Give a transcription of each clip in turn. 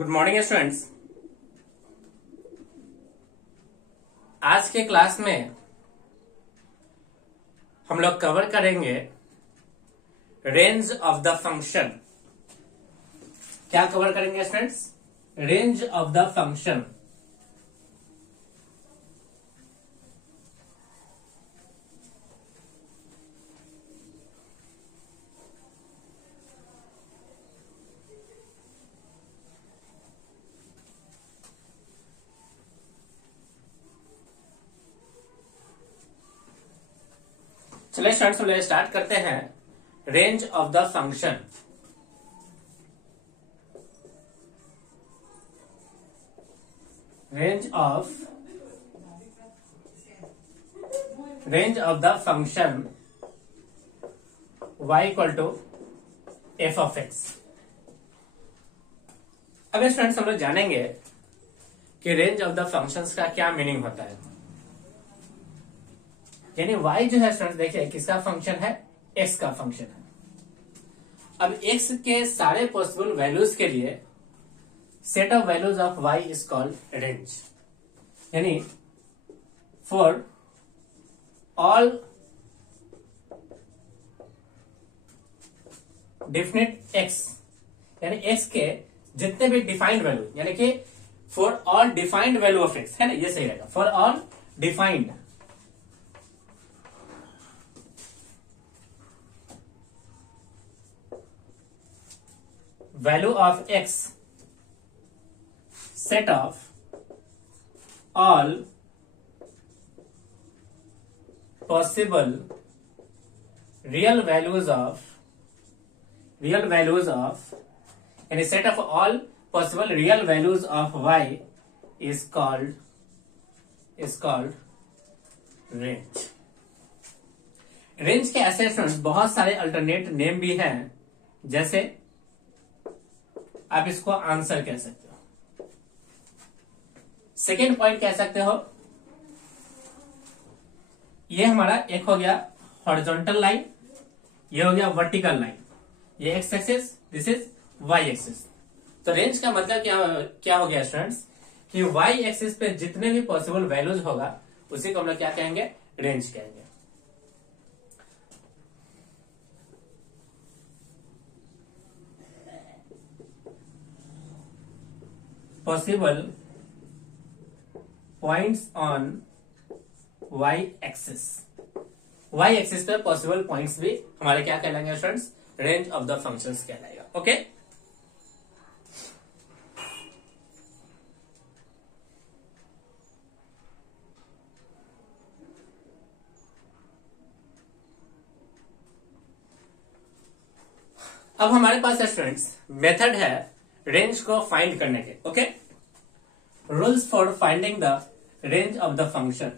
Good morning students. आज के class में हम लोग कवर करेंगे रेंज ऑफ द फंक्शन। क्या कवर करेंगे students? Range of the function. चलिए स्टूडेंट्स, हम लोग स्टार्ट करते हैं range of the function. Range of the function y equal to F of x. अब स्टूडेंट्स, हम लोग जानेंगे कि रेंज ऑफ द फंक्शंस का क्या मीनिंग होता है। यानी y जो है स्टूडेंट्स, देखिए किसका फंक्शन है? x का फंक्शन है। अब x के सारे पॉसिबल वैल्यूज के लिए set of values of y is called range. यानी फॉर ऑल डेफिनेट x, यानी x के जितने भी डिफाइंड वैल्यू, यानी कि for all defined value of x, है ना, ये सही रहेगा। For all defined value of x, set of all possible real values of any set of all possible real values of y is called range। Range के ऐसे students बहुत सारे alternate name भी हैं, जैसे आप इसको आंसर कह सकते हो, सेकेंड पॉइंट कह सकते हो। ये हमारा एक हो गया हॉरिजॉन्टल लाइन, ये हो गया वर्टिकल लाइन, ये x axis, this is y axis. तो रेंज का मतलब क्या हो गया स्टूडेंट्स, कि वाई एक्सिस पे जितने भी पॉसिबल वैल्यूज होगा उसी को हम लोग क्या कहेंगे? रेंज कहेंगे। Possible points on Y axis, Y axis पे पॉसिबल पॉइंट्स भी हमारे क्या कहलाएंगे students? Range of the functions कहलाएगा। ओके, अब हमारे पास स्टूडेंट्स मेथड है रेंज को फाइंड करने के। Okay, rules for finding the range of the function.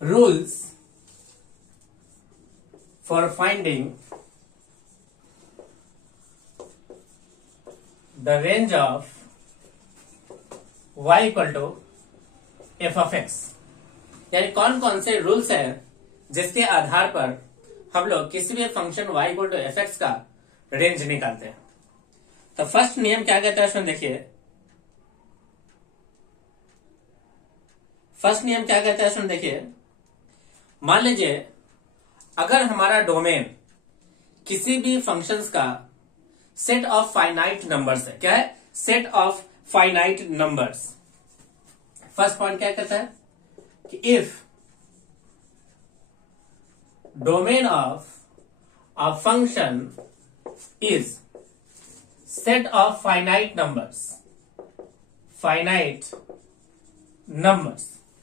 Rules for finding the range of y equal to F of X. यानी कौन कौन से रूल्स हैं जिसके आधार पर हम लोग किसी भी function y equal to f x का रेंज निकालते हैं। तो फर्स्ट नियम क्या कहता है इसमें? देखिए, फर्स्ट नियम क्या कहता है इसमें? देखिए, मान लीजिए अगर हमारा डोमेन किसी भी फंक्शंस का सेट ऑफ फाइनाइट नंबर्स है। क्या है? Set of finite numbers. First point क्या कहता है कि if domain of a function is set of finite numbers,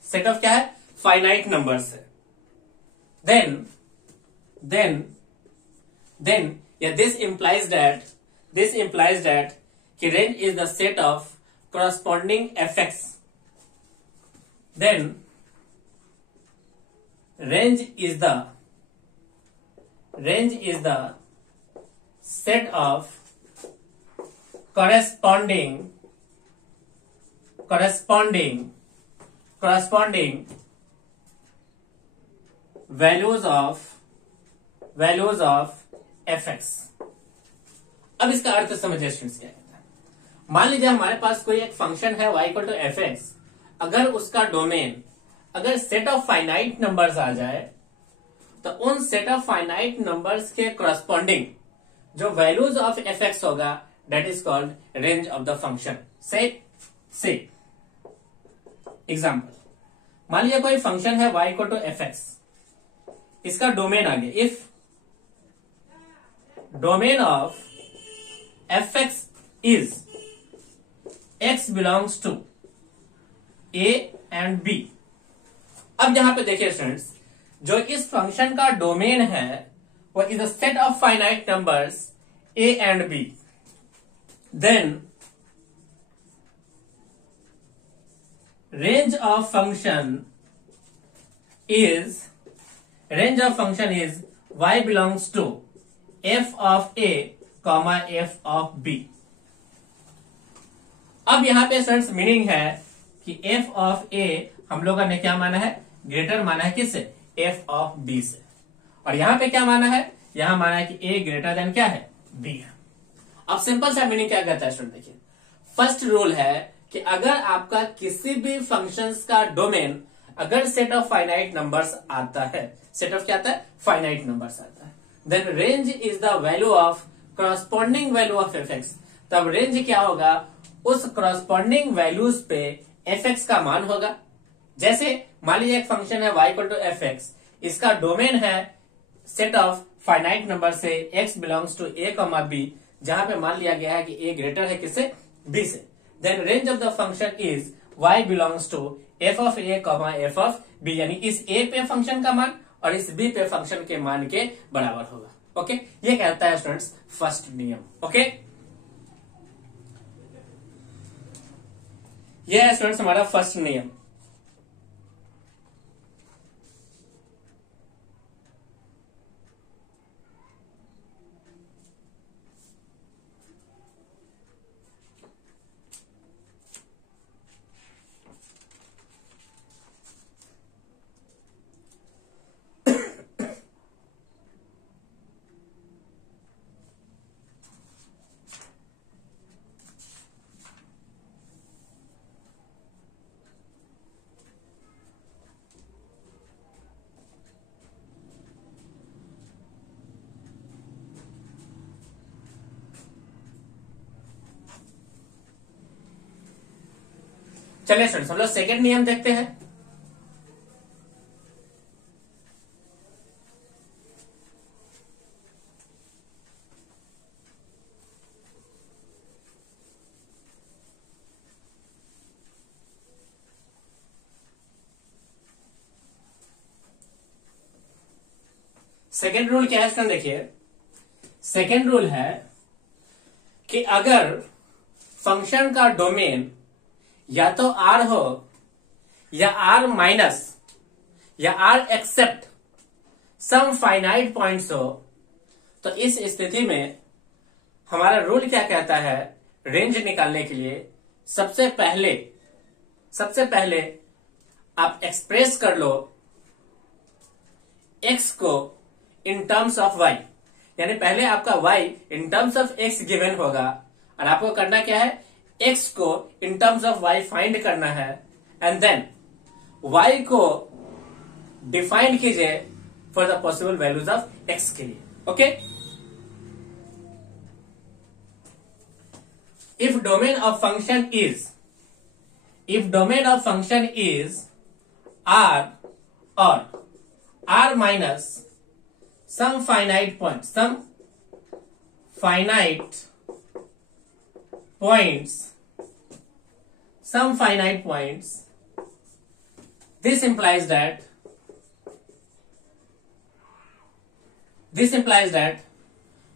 set of क्या है? फाइनाइट नंबर्स है। then yeah, this implies that range is the set of corresponding fx, then range is the set of corresponding values of fx। अब इसका अर्थ समझिए students क्या कहता है। मान लीजिए हमारे पास कोई एक फंक्शन है y equal to f x, अगर उसका डोमेन अगर सेट ऑफ फाइनाइट नंबर्स आ जाए तो उन सेट ऑफ फाइनाइट नंबर्स के करस्पॉन्डिंग जो वैल्यूज ऑफ एफ एक्स होगा that is called range of the function. Say example, मान लीजिए कोई फंक्शन है y equal to f x, इसका डोमेन आ गया। If domain of f x is x belongs to a and b। अब यहां पे देखिए स्टूडेंट्स, जो इस फंक्शन का डोमेन है वो is a set of finite numbers a and b, then range of function is y belongs to f of a comma f of b। अब यहां पे स्टूडेंट्स मीनिंग है कि f of a हम लोगों ने क्या माना है, ग्रेटर माना है किससे, f of b से। और यहां पे क्या माना है, यहां माना है कि a ग्रेटर देन क्या है, b है। अब सिंपल सा मीनिंग क्या कहता है स्टूडेंट, देखिए फर्स्ट रूल है कि अगर आपका किसी भी फंक्शंस का डोमेन अगर सेट ऑफ फाइनाइट नंबर्स आता है, सेट ऑफ क्या आता है, फाइनाइट नंबर्स आता है, then range is the value of corresponding value of f x. तब रेंज क्या होगा, उस करस्पॉन्डिंग वैल्यूज पे एफ एक्स का मान होगा। जैसे मान लीजिए एक फंक्शन है y equal to f x, इसका डोमेन है सेट ऑफ फाइनाइट नंबर से x belongs to a comma b, जहां पे मान लिया गया है कि a ग्रेटर है किससे, b से। Then range of the function is y belongs to f of a comma f of b, यानी इस a पे फंक्शन का मान और इस b पे फंक्शन के मान के बराबर होगा। ओके, ये कहता है स्टूडेंट्स फर्स्ट नियम। ओके, ये है स्टूडेंट्स हमारा फर्स्ट नियम। चलिए स्टूडेंट्स हम लोग सेकेंड नियम देखते हैं। सेकेंड रूल क्या है स्टूडेंट, देखिए सेकेंड रूल है कि अगर फंक्शन का डोमेन या तो R हो या R माइनस या R except some finite points हो, तो इस स्थिति में हमारा रूल क्या कहता है, रेंज निकालने के लिए सबसे पहले आप एक्सप्रेस कर लो x को इन टर्म्स ऑफ y, यानी पहले आपका y in terms of x given होगा और आपको करना क्या है, x को in terms of y find करना है एंड देन y को डिफाइन कीजिए for the possible values of x के लिए। Okay, if domain of function is r और r minus some finite points, this implies that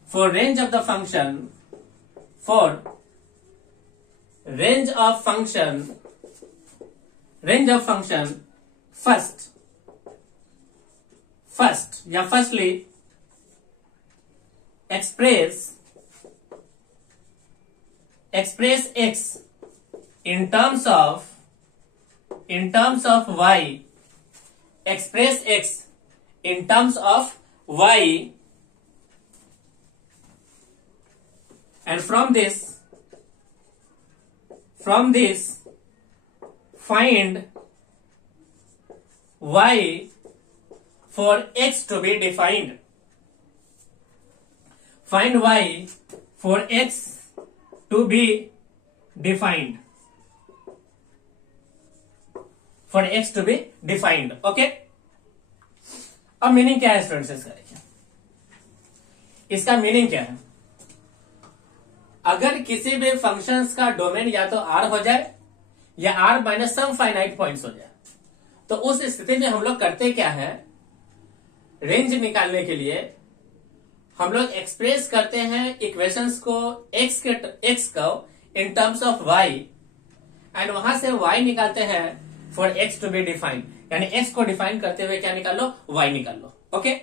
for range of function firstly express express x in terms of y, express x in terms of y, and from this find y for x to be defined. Find y for x to be defined. For x to be defined. Okay, अब meaning क्या है students इसका? देखिए इसका meaning क्या है। अगर किसी भी फंक्शंस का डोमेन या तो r हो जाए या r minus some finite points हो जाए, तो उस स्थिति में हम लोग करते क्या है, रेंज निकालने के लिए हम लोग एक्सप्रेस करते हैं इक्वेशंस को x को in terms of y, and वहां से y निकालते हैं for x to be defined, यानी x को डिफाइन करते हुए क्या निकाल लो, y निकाल लो। ओके,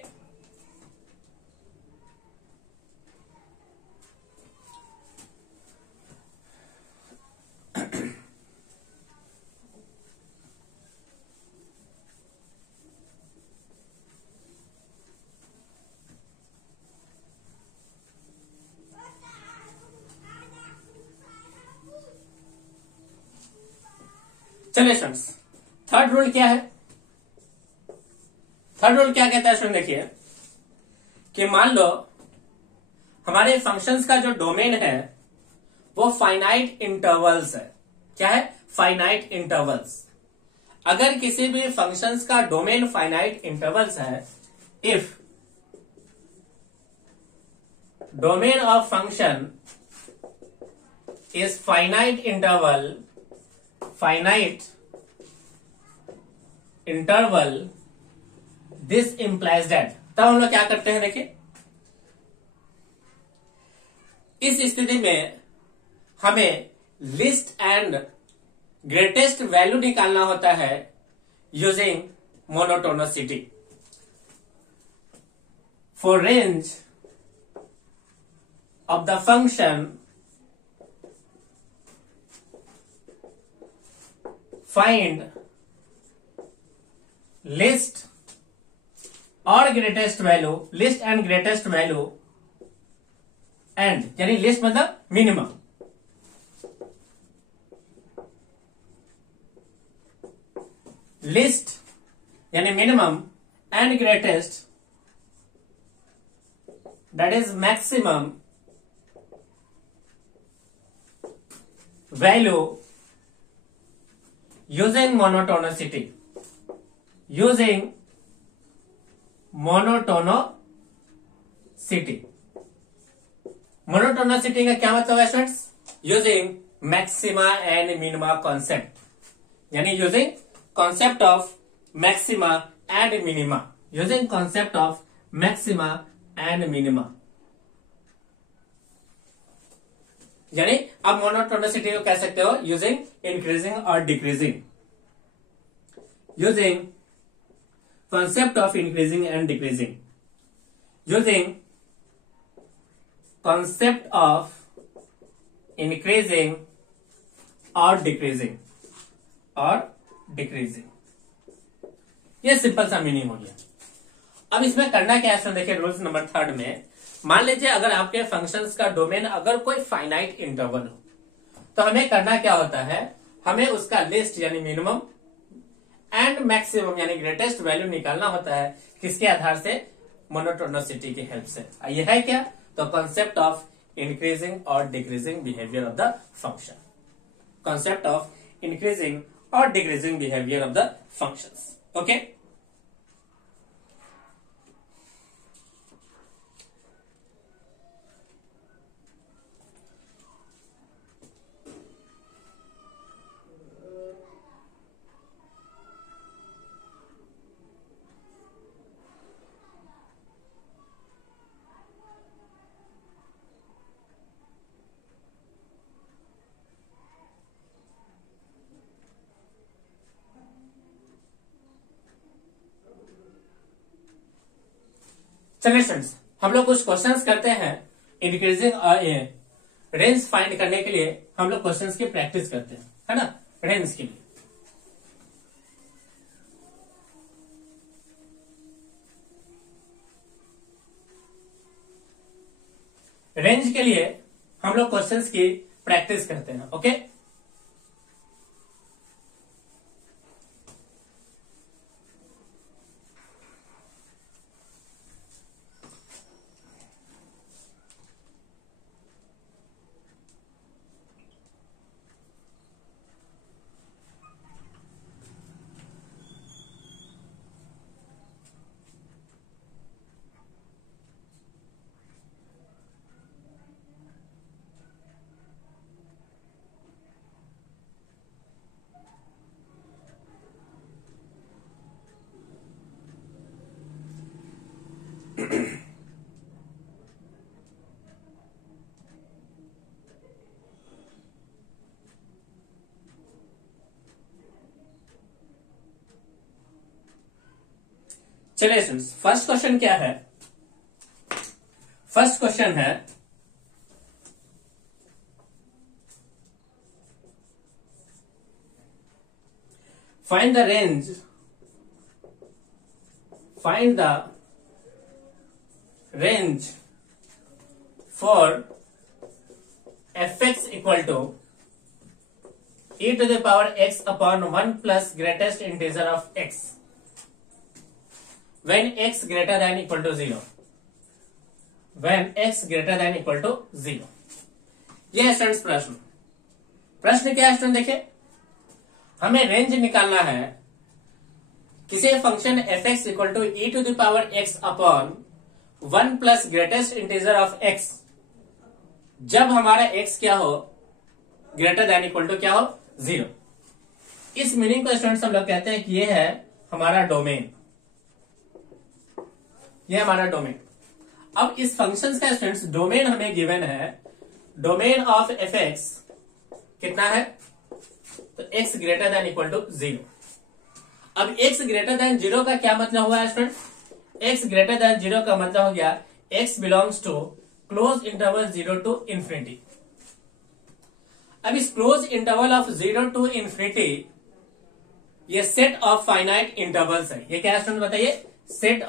चलिए स्टूडेंट्स, थर्ड रूल क्या है? थर्ड रूल क्या कहता है स्टूडेंट? देखिए कि मान लो हमारे फंक्शंस का जो डोमेन है वो फाइनाइट इंटरवल्स है। क्या है? Finite intervals. अगर किसी भी फंक्शंस का डोमेन फाइनाइट इंटरवल्स है, if domain of function is finite interval, this implies that, तब हम लोग क्या करते हैं? देखिए इस स्थिति में हमें लिस्ट एंड ग्रेटेस्ट वैल्यू निकालना होता है using monotonicity. For range of the function find list or greatest value, list and greatest value, and यानी लिस्ट मतलब मिनिमम, लिस्ट यानी minimum and greatest that is maximum value using monotonicity, using monotonicity। Monotonicity का क्या मतलब है students? Using maxima and minima concept, यानी using concept of maxima and minima, using concept of maxima and minima. यानी आप monotonicity को कह सकते हो यूजिंग इंक्रीजिंग और decreasing, using concept of increasing and decreasing, using concept of increasing और decreasing ये सिंपल सा मीनिंग हो गया। अब इसमें करना क्या है? देखिए रूल्स नंबर थर्ड में, मान लीजिए अगर आपके फंक्शंस का डोमेन अगर कोई फाइनाइट इंटरवल हो, तो हमें करना क्या होता है? हमें उसका लिस्ट यानी मिनिमम एंड मैक्सिमम यानी ग्रेटेस्ट वैल्यू निकालना होता है। किसके आधार से? मोनोटोनिसिटी की हेल्प से। ये है क्या? तो कॉन्सेप्ट ऑफ इंक्रीजिंग और decreasing behaviour of the function, concept of increasing और decreasing behaviour of the functions. Okay, चलिए स्टूडेंट्स, हम लोग कुछ क्वेश्चंस करते हैं इंक्रीजिंग रेंज फाइंड करने के लिए हम लोग क्वेश्चंस की प्रैक्टिस करते हैं, है ना, रेंज के लिए। रेंज के लिए हम लोग क्वेश्चंस की प्रैक्टिस करते हैं। ओके, चलिए स्टूडेंट्स, फर्स्ट क्वेश्चन क्या है? फर्स्ट क्वेश्चन है find the range for fx equal to e to the power x upon 1 plus greatest integer of x when x greater than equal to 0, when x greater than equal to 0। यह है students प्रश्न क्या है student? देखिए, हमें range निकालना है किसी function fx equal to e to the power x upon 1 plus greatest integer of x जब हमारा x क्या हो, ग्रेटर देन इक्वल टू क्या हो, 0। इस मीनिंग को स्टूडेंट्स हम लोग कहते हैं कि ये है हमारा डोमेन, ये हमारा डोमेन। अब इस फंक्शन का स्टूडेंट्स डोमेन हमें गिवन है, डोमेन ऑफ fx कितना है, तो x greater than equal to 0। अब x ग्रेटर देन 0 का क्या मतलब हुआ है स्टूडेंट? x ग्रेटर देन 0 का मतलब हो गया x belongs to close interval 0 to infinity. अब इस close interval of 0 to infinity ये सेट ऑफ फाइनाइट इंटरवल्स है। ये क्या है स्टूडेंट बताइए? Set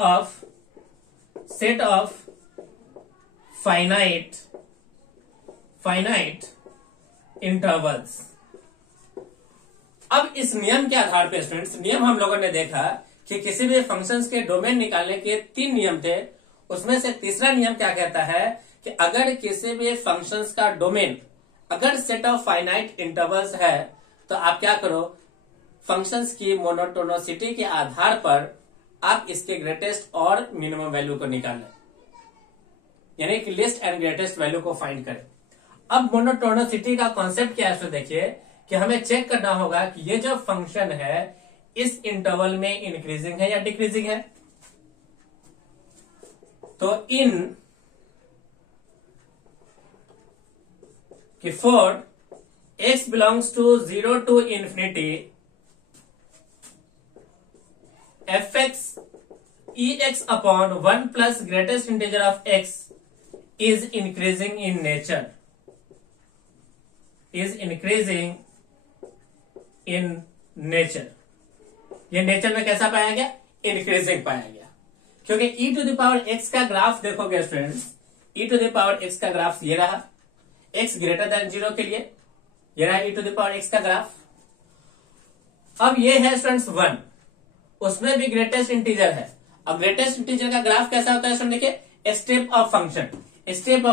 of finite intervals. अब इस नियम के आधार पर स्टूडेंट्स, नियम हम लोगों ने देखा कि किसी भी फंक्शंस के डोमेन निकालने के 3 नियम थे, उसमें से तीसरा नियम क्या कहता है कि अगर किसी भी फंक्शंस का डोमेन अगर सेट ऑफ फाइनाइट इंटरवल्स है तो आप क्या करो, फंक्शंस की मोनोटोनिसिटी के आधार पर आप इसके ग्रेटेस्ट और मिनिमम वैल्यू को निकाल लें, यानी कि लिस्ट एंड ग्रेटेस्ट वैल्यू को फाइंड करें। अब मोनोटोनिसिटी का कॉन्सेप्ट क्या है? तो देखिए कि हमें चेक करना होगा कि ये जो फंक्शन है इस इंटरवल में इंक्रीजिंग है या डिक्रीजिंग है। तो इन कि for x belongs to 0 to infinity fx ex upon 1 plus greatest integer of x is increasing in nature, ये नेचर में कैसा पाया गया? इंक्रीजिंग पाया गया, क्योंकि e to the power x का ग्राफ देखोगे students, e to the power x का ग्राफ ये रहा, x ग्रेटर देन 0 के लिए ये रहा e to the power x का ग्राफ। अब ये है स्टूडेंट्स 1, उसमें भी ग्रेटेस्ट इंटीजर है। अब ग्रेटेस्ट इंटीजर का ग्राफ कैसा होता है स्टूडेंट? देखिए, स्टेप ऑफ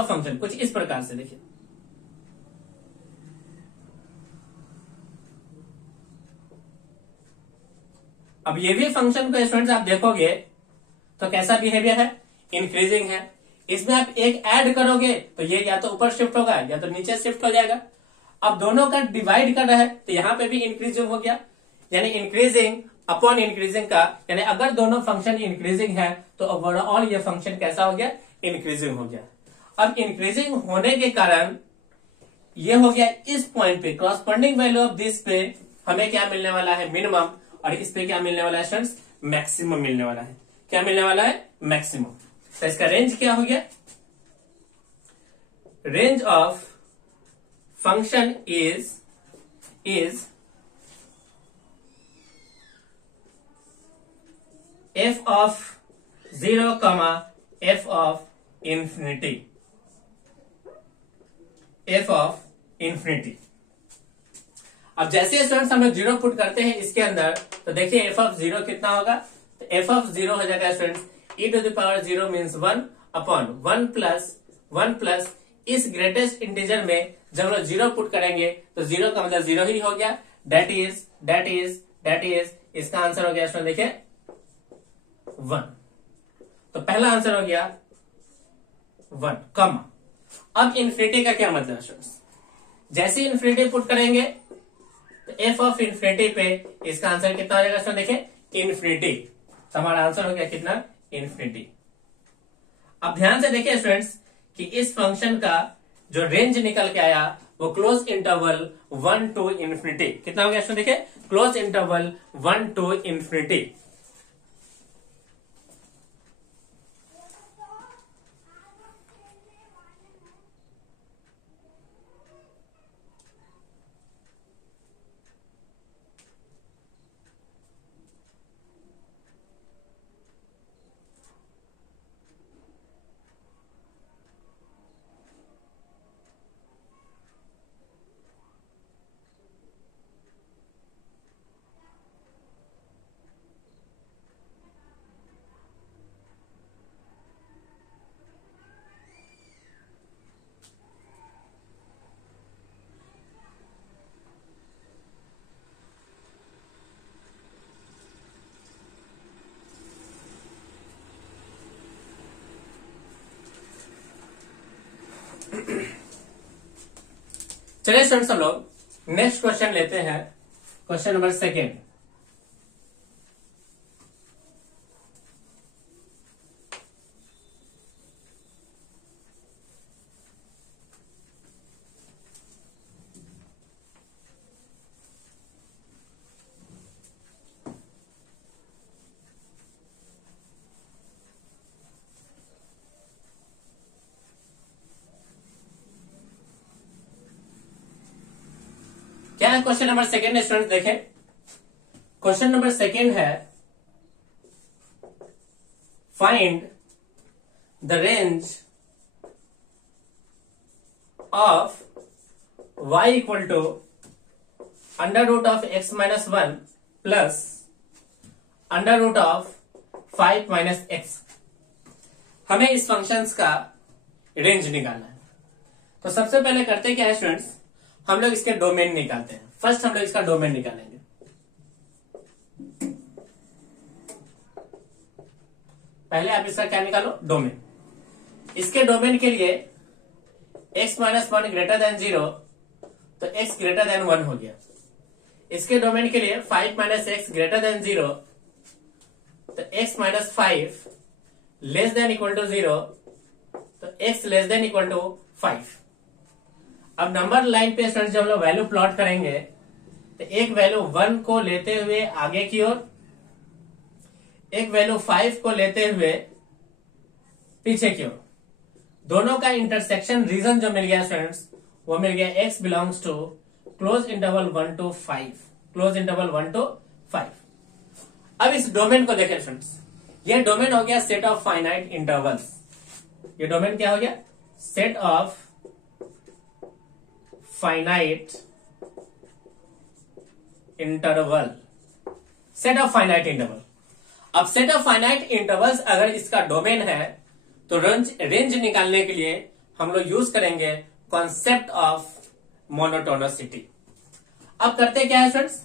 फंक्शन कुछ इस प्रकार से देखिए, अब ये भी फंक्शन को स्टूडेंट्स आप देखोगे तो कैसा बिहेवियर है? इंक्रीजिंग है। इसमें आप एक ऐड करोगे तो ये या तो ऊपर शिफ्ट होगा या तो नीचे शिफ्ट हो जाएगा। अब दोनों का डिवाइड कर रहा है तो यहां पे भी इंक्रीजिंग हो गया, यानी इंक्रीजिंग अपॉन इंक्रीजिंग का, यानी अगर दोनों फंक्शन इंक्रीजिंग है तो ओवरऑल ये फंक्शन कैसा हो गया? इंक्रीजिंग हो गया। अब इंक्रीजिंग होने के कारण ये हो गया इस पॉइंट पे, कॉरस्पॉन्डिंग वैल्यू ऑफ दिस पे हमें क्या मिलने वाला है? मिनिमम, और इस पे क्या मिलने वाला है स्टूडेंट्स? मैक्सिमम मिलने वाला है। क्या मिलने वाला है? मैक्सिमम। तो इसका रेंज क्या हो गया? Range of function is f of 0, f of infinity, f of infinity। अब जैसे स्टूडेंट्स हम लोग 0 पुट करते हैं इसके अंदर, तो देखिए f ऑफ 0 कितना होगा, तो f ऑफ 0 हो जाएगा students e to the power 0 means 1 upon 1 plus इस ग्रेटेस्ट इंटीजर में जब हम लोग 0 पुट करेंगे तो 0 का मतलब 0 ही हो गया, दैट इज इसका आंसर हो गया स्टूडेंट देखिए 1। तो पहला आंसर हो गया 1, कम। अब इन्फिनिटी का क्या मतलब स्टूडेंट्स, जैसे इन्फिनिटी पुट करेंगे तो f ऑफ इन्फिनिटी पे इसका आंसर कितना हो जाएगा स्टूडेंट देखिए इन्फिनिटी। तो हमारा आंसर हो गया कितना, इन्फिनिटी। अब ध्यान से देखिए स्टूडेंट्स कि इस फंक्शन का जो रेंज निकल के आया वो क्लोज इंटरवल 1 टू इन्फिनिटी। कितना हो गया स्टूडेंट देखिए, क्लोज इंटरवल 1 टू इन्फिनिटी। चलिए स्टूडेंट्स हम लोग नेक्स्ट क्वेश्चन लेते हैं, क्वेश्चन नंबर 2। क्या है क्वेश्चन नंबर 2 स्टूडेंट देखें। क्वेश्चन नंबर 2 है find the range of y equal to under root of x minus 1 plus under root of 5 minus x। हमें इस फंक्शंस का रेंज निकालना है। तो सबसे पहले करते क्या है स्टूडेंट्स, हम लोग इसके डोमेन निकालते हैं। फर्स्ट हम लोग इसका डोमेन निकालेंगे। पहले आप इसका क्या निकालो, डोमेन। इसके डोमेन के लिए x माइनस 1 ग्रेटर देन 0, तो x ग्रेटर देन 1 हो गया। इसके डोमेन के लिए 5 माइनस x ग्रेटर देन 0, तो x minus 5 less than equal to 0, तो x less than equal to 5। अब नंबर लाइन पे स्टूडेंट जब हम लोग वैल्यू प्लॉट करेंगे तो एक वैल्यू 1 को लेते हुए आगे की ओर, एक वैल्यू 5 को लेते हुए पीछे की ओर। दोनों का इंटरसेक्शन रीजन जो मिल गया स्टूडेंट्स वो मिल गया x belongs to close interval 1 to 5, close interval 1 to 5। अब इस डोमेन को देखें स्टूडेंट्स, ये डोमेन हो गया सेट ऑफ फाइनाइट इंटरवल्स। ये डोमेन क्या हो गया, set of finite interval, set of finite interval. अब सेट ऑफ फाइनाइट इंटरवल्स अगर इसका डोमेन है तो रेंज निकालने के लिए हम लोग यूज करेंगे कॉन्सेप्ट ऑफ मोनोटोनसिटी। अब करते क्या है फ्रेंड्स,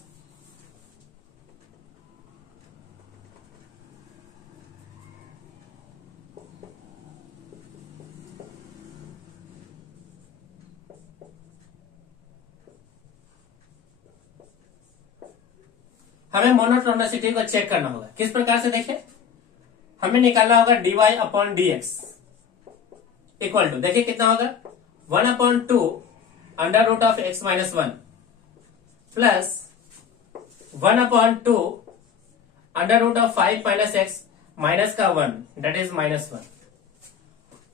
हमें मोनोटोनसिटी को चेक करना होगा। किस प्रकार से देखिए, हमें निकालना होगा dy upon dx equal to, देखिए कितना होगा 1 upon 2 under root of x minus 1 plus 1 upon 2 under root of 5 minus x minus का 1 दैट इज माइनस 1।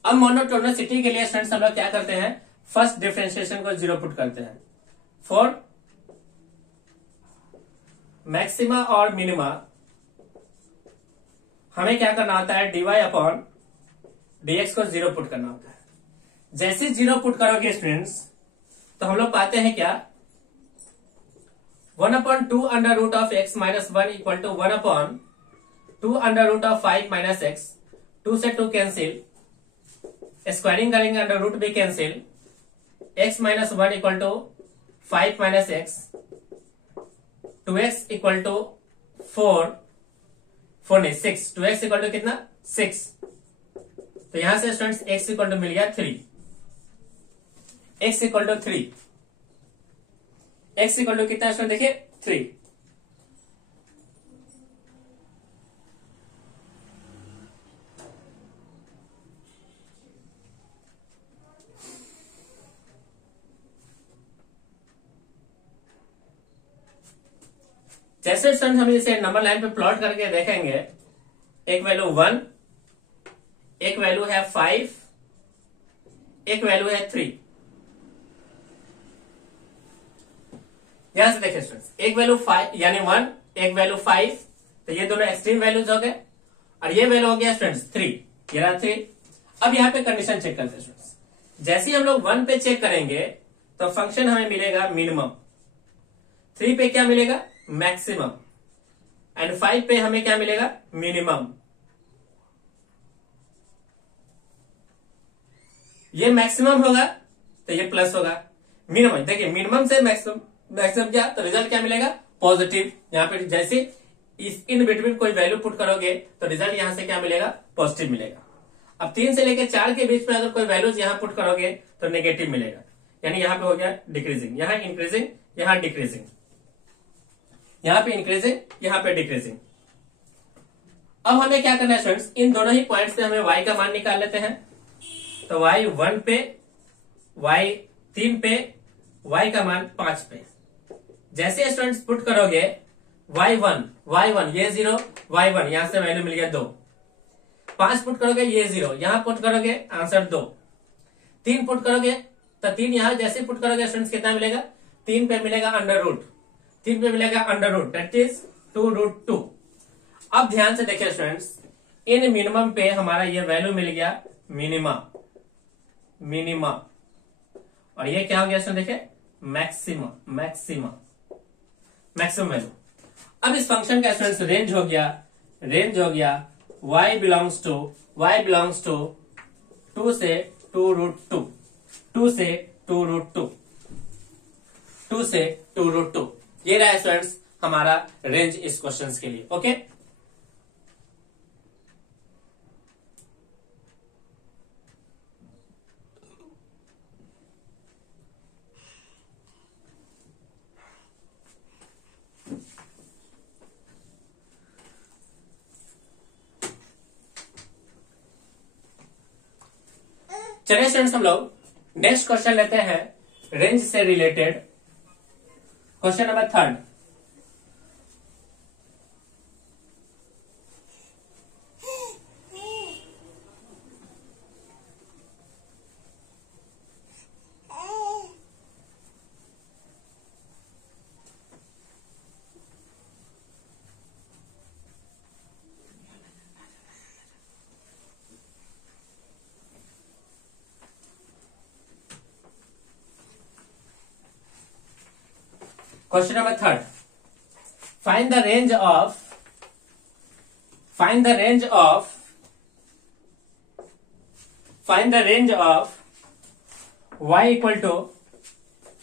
अब मोनोटोनसिटी के लिए स्टूडेंट्स हम लोग क्या करते हैं, फर्स्ट डिफरेंशिएशन को 0 पुट करते हैं। फॉर मैक्सिमा और मिनिमा हमें क्या करना होता है, dy अपॉन dx को 0 पुट करना होता है। जैसे 0 पुट करोगे स्टूडेंट्स तो हम लोग पाते हैं क्या, 1/2 under root of x minus 1 equal to 1/2 under root of 5 minus x। 2 से 2 कैंसिल, स्क्वायरिंग करेंगे अंडर रूट भी cancel, x minus 1 equal to 5 minus x, 2x equal to 4 नहीं 6, 2x इक्वल टू कितना 6। तो यहां से स्टूडेंट्स x इक्वल टू मिल गया 3, x equal to 3, x equal to कितना स्टूडेंट देखिए 3। जैसे स्टूडेंट हम इसे नंबर लाइन पे प्लॉट करके देखेंगे, एक वैल्यू 1, एक वैल्यू है 5, एक वैल्यू है 3। यहां से देखिए स्टूडेंट्स, एक वैल्यू 5 यानी 1, एक वैल्यू 5, तो ये दोनों एक्सट्रीम वैल्यूज हो गए, और ये वैल्यू हो गया स्टूडेंट्स 3, ये रहा 3। अब यहां पे कंडीशन चेक करते हैं स्टूडेंट्स। जैसे ही हम लोग 1 पे चेक करेंगे तो फंक्शन हमें मिलेगा मिनिमम, 3 पे क्या मिलेगा मैक्सिमम, एंड 5 पे हमें क्या मिलेगा मिनिमम। ये मैक्सिमम होगा तो ये प्लस होगा, मिनिमम देखिए मिनिमम से मैक्सिमम क्या, तो रिजल्ट क्या मिलेगा पॉजिटिव। यहां पे जैसे इस इन बिटवीन कोई वैल्यू पुट करोगे तो रिजल्ट यहां से क्या मिलेगा पॉजिटिव मिलेगा। अब 3 से लेकर 4 के बीच में अगर कोई वैल्यूज यहां पुट करोगे तो नेगेटिव मिलेगा, यानी यहां पे हो गया डिक्रीजिंग, यहां इंक्रीजिंग, यहां डिक्रीजिंग, यहां पे इंक्रीजिंग, यहां पे डिक्रीजिंग। अब हमें क्या करना है स्टूडेंट्स, इन दोनों ही पॉइंट से हमें y का मान निकाल लेते हैं। तो y 1 पे, y 3 पे, y का मान 5 पे। जैसे स्टूडेंट्स पुट करोगे y1 ये 0, y1 यहां से वैल्यू मिल गया 2, 5 पुट करोगे ये 0, यहां पुट करोगे आंसर 2, 3 पुट करोगे तो 3 यहां जैसे पुट करोगे स्टूडेंट्स कितना मिलेगा, 3 पे मिलेगा अंडर रूट, 3 पे मिलेगा अंडर रूट, दैट इज 2√2। अब ध्यान से देखिए स्टूडेंट्स, इन मिनिमम पे हमारा ये वैल्यू मिल गया मिनिमा, और ये क्या हो गया स्टूडेंट देखिए मैक्सिमम वैल्यू। अब इस फंक्शन का स्टूडेंट्स रेंज हो गया y बिलोंग्स टू 2 से 2√2, 2 से 2√2, 2 से 2√2। ये रहा स्टूडेंट्स हमारा रेंज इस क्वेश्चन के लिए। ओके, चलिए स्टूडेंट्स हम लोग नेक्स्ट क्वेश्चन लेते हैं रेंज से related, question number 3। Question number 3. Find the range of y equal to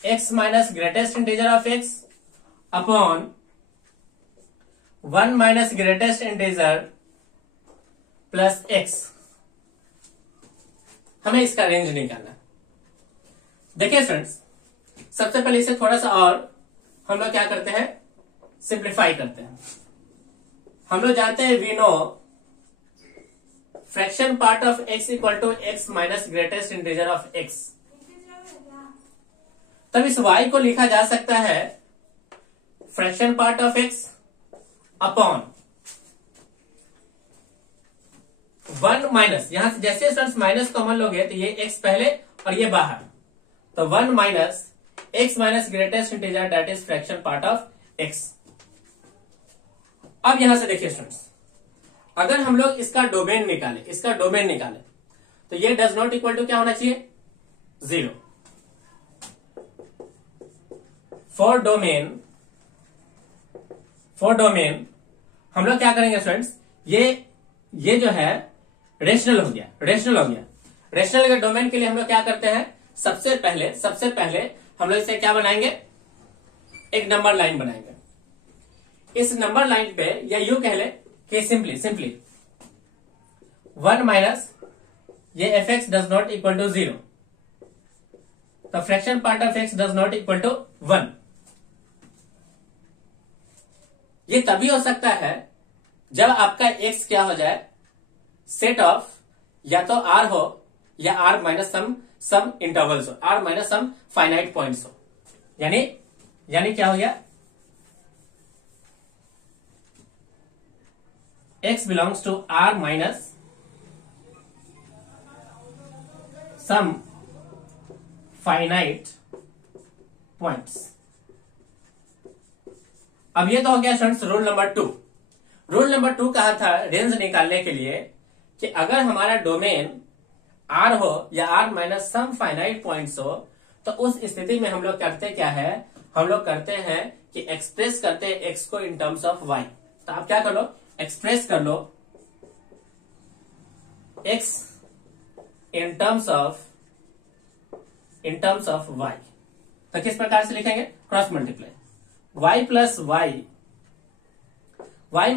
x minus greatest integer of x upon 1 minus greatest integer plus x। हमें इसका रेंज निकालना। देखिए फ्रेंड्स, सबसे पहले इसे थोड़ा सा और हम लोग क्या करते हैं, सिंप्लीफाई करते हैं। हम लोग जानते हैं we know fraction part of x equal to x minus greatest integer of x। तब इस y को लिखा जा सकता है fraction part of x upon 1 minus, यहां से जैसे स्टूडेंट्स माइनस कॉमन लोगे तो ये x पहले और ये बाहर, तो 1 minus x minus greatest integer that is fraction part of x। अब यहां से देखिए स्टूडेंट्स, अगर हम लोग इसका डोमेन निकाले तो ये डज नॉट इक्वल टू क्या होना चाहिए, 0। फॉर डोमेन हम लोग क्या करेंगे स्टूडेंट्स, ये जो है रेशनल हो गया। रेशनल के डोमेन के लिए हम लोग क्या करते हैं, सबसे पहले हम लोग इसे क्या बनाएंगे, एक नंबर लाइन बनाएंगे। इस नंबर लाइन पे या यूं कह ले कि सिंपली 1 माइनस ये f x does not equal to 0, तो fraction part of x does not equal to 1। ये तभी हो सकता है जब आपका x क्या हो जाए, सेट ऑफ या तो r हो या r माइनस सम इंटरवल्स हो, r minus some finite points हो। यानी क्या हो गया, x belongs to r minus some finite points. अब ये तो हो गया students rule number 2। Rule number 2 कहा था रेंज निकालने के लिए कि अगर हमारा डोमेन r हो या r minus some finite points हो, तो उस स्थिति में हम लोग करते क्या है, हम लोग करते हैं कि एक्सप्रेस करते हैं x को इन टर्म्स ऑफ y। तो आप क्या कर लो, एक्सप्रेस कर लो x in terms of y। तो किस प्रकार से लिखेंगे, cross multiply y plus y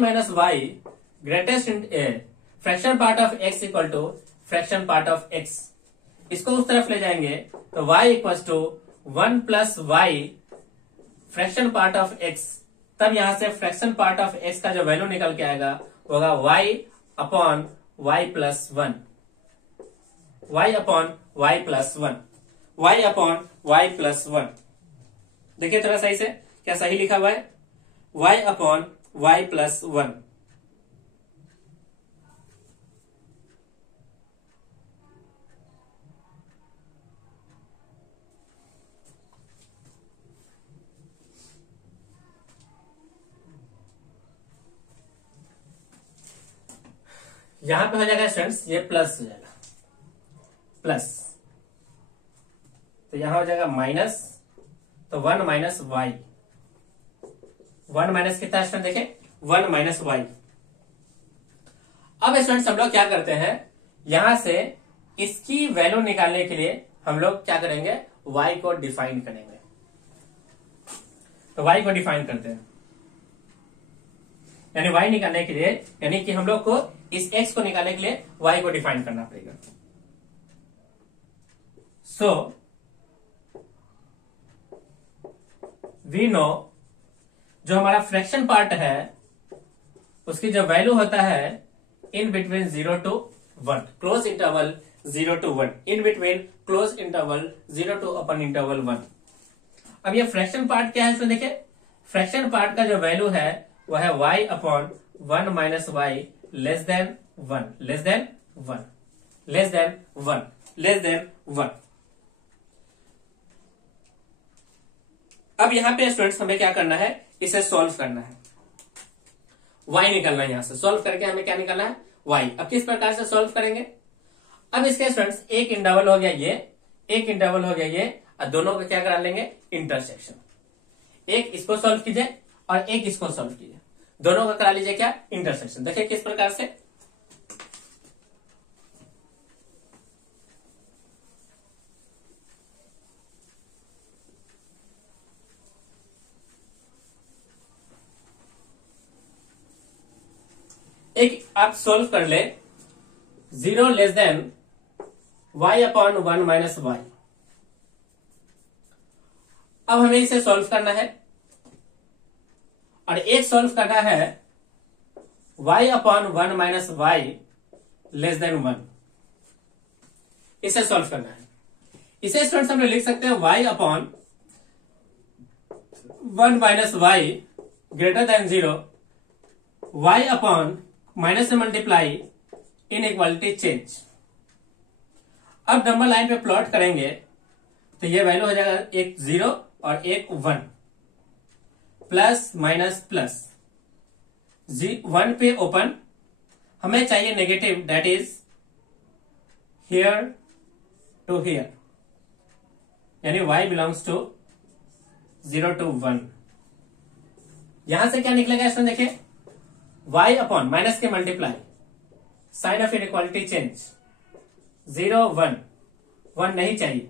minus y greatest fraction part of x equal to fraction part of x। इसको उस तरफ ले जाएंगे तो y equal to 1 plus y fraction part of x। तब यहां से फ्रैक्शन पार्ट ऑफ x का जो वैल्यू निकल के आएगा होगा y upon y plus 1, y upon y plus 1, y upon y plus 1। देखिए थोड़ा सही से, क्या सही लिखा हुआ है, y अपॉन y प्लस 1। यहां पे हो जाएगा स्टूडेंट्स, ये प्लस हो जाएगा, प्लस, तो यहां हो जाएगा माइनस, तो 1 माइनस वाई, 1 माइनस कितना स्टूडेंट देखें, 1 माइनस वाई। अब स्टूडेंट्स हम लोग क्या करते हैं, यहां से इसकी वैल्यू निकालने के लिए हम लोग क्या करेंगे, y को डिफाइन करेंगे। तो y को डिफाइन करते हैं, यानी y निकालने के लिए, यानी कि हम लोग को इस x को निकालने के लिए y को डिफाइन करना पड़ेगा। सो वी नो, जो हमारा फ्रैक्शन पार्ट है उसकी जो वैल्यू होता है in between 0 to 1, close interval 0 to 1, in between close interval 0 to upon interval 1। अब ये फ्रैक्शन पार्ट क्या है, इसमें देखिए फ्रैक्शन पार्ट का जो वैल्यू है वो है y upon 1 minus y less than 1, less than 1, less than 1, less than 1। अब यहां पे स्टूडेंट्स हमें क्या करना है, इसे सॉल्व करना है, y निकलना है। यहां से सॉल्व करके हमें क्या निकलना है, y। अब किस प्रकार से सॉल्व करेंगे, अब इसके स्टूडेंट्स एक इंटरवल हो गया ये, एक इंटरवल हो गया ये, और दोनों को क्या करा लेंगे, इंटरसेक्शन। एक इसको सॉल्व कीजिए और एक इसको सॉल्व कीजिए, दोनों का करा लीजिए क्या, इंटरसेक्शन। देखिए किस प्रकार से, एक आप सोल्व कर ले 0 less than y upon 1 minus y. अब हमें इसे सॉल्व करना है और एक सॉल्व करना है y upon 1 minus y less than 1। इसे सॉल्व करना है। इसे स्टूडेंट्स हम लोग लिख सकते हैं y upon 1 minus y greater than 0, y upon minus से मल्टीप्लाई इन इक्वालिटी चेंज। अब नंबर लाइन पे प्लॉट करेंगे तो ये वैल्यू हो जाएगा एक 0 और एक 1, प्लस माइनस प्लस 1 पे ओपन, हमें चाहिए negative, that is here to here, यानी y बिलोंग्स टू 0 to 1। यहां से क्या निकलेगा इसमें देखिए, y अपॉन माइनस के multiply, sign of inequality change, 0 1 1 नहीं चाहिए,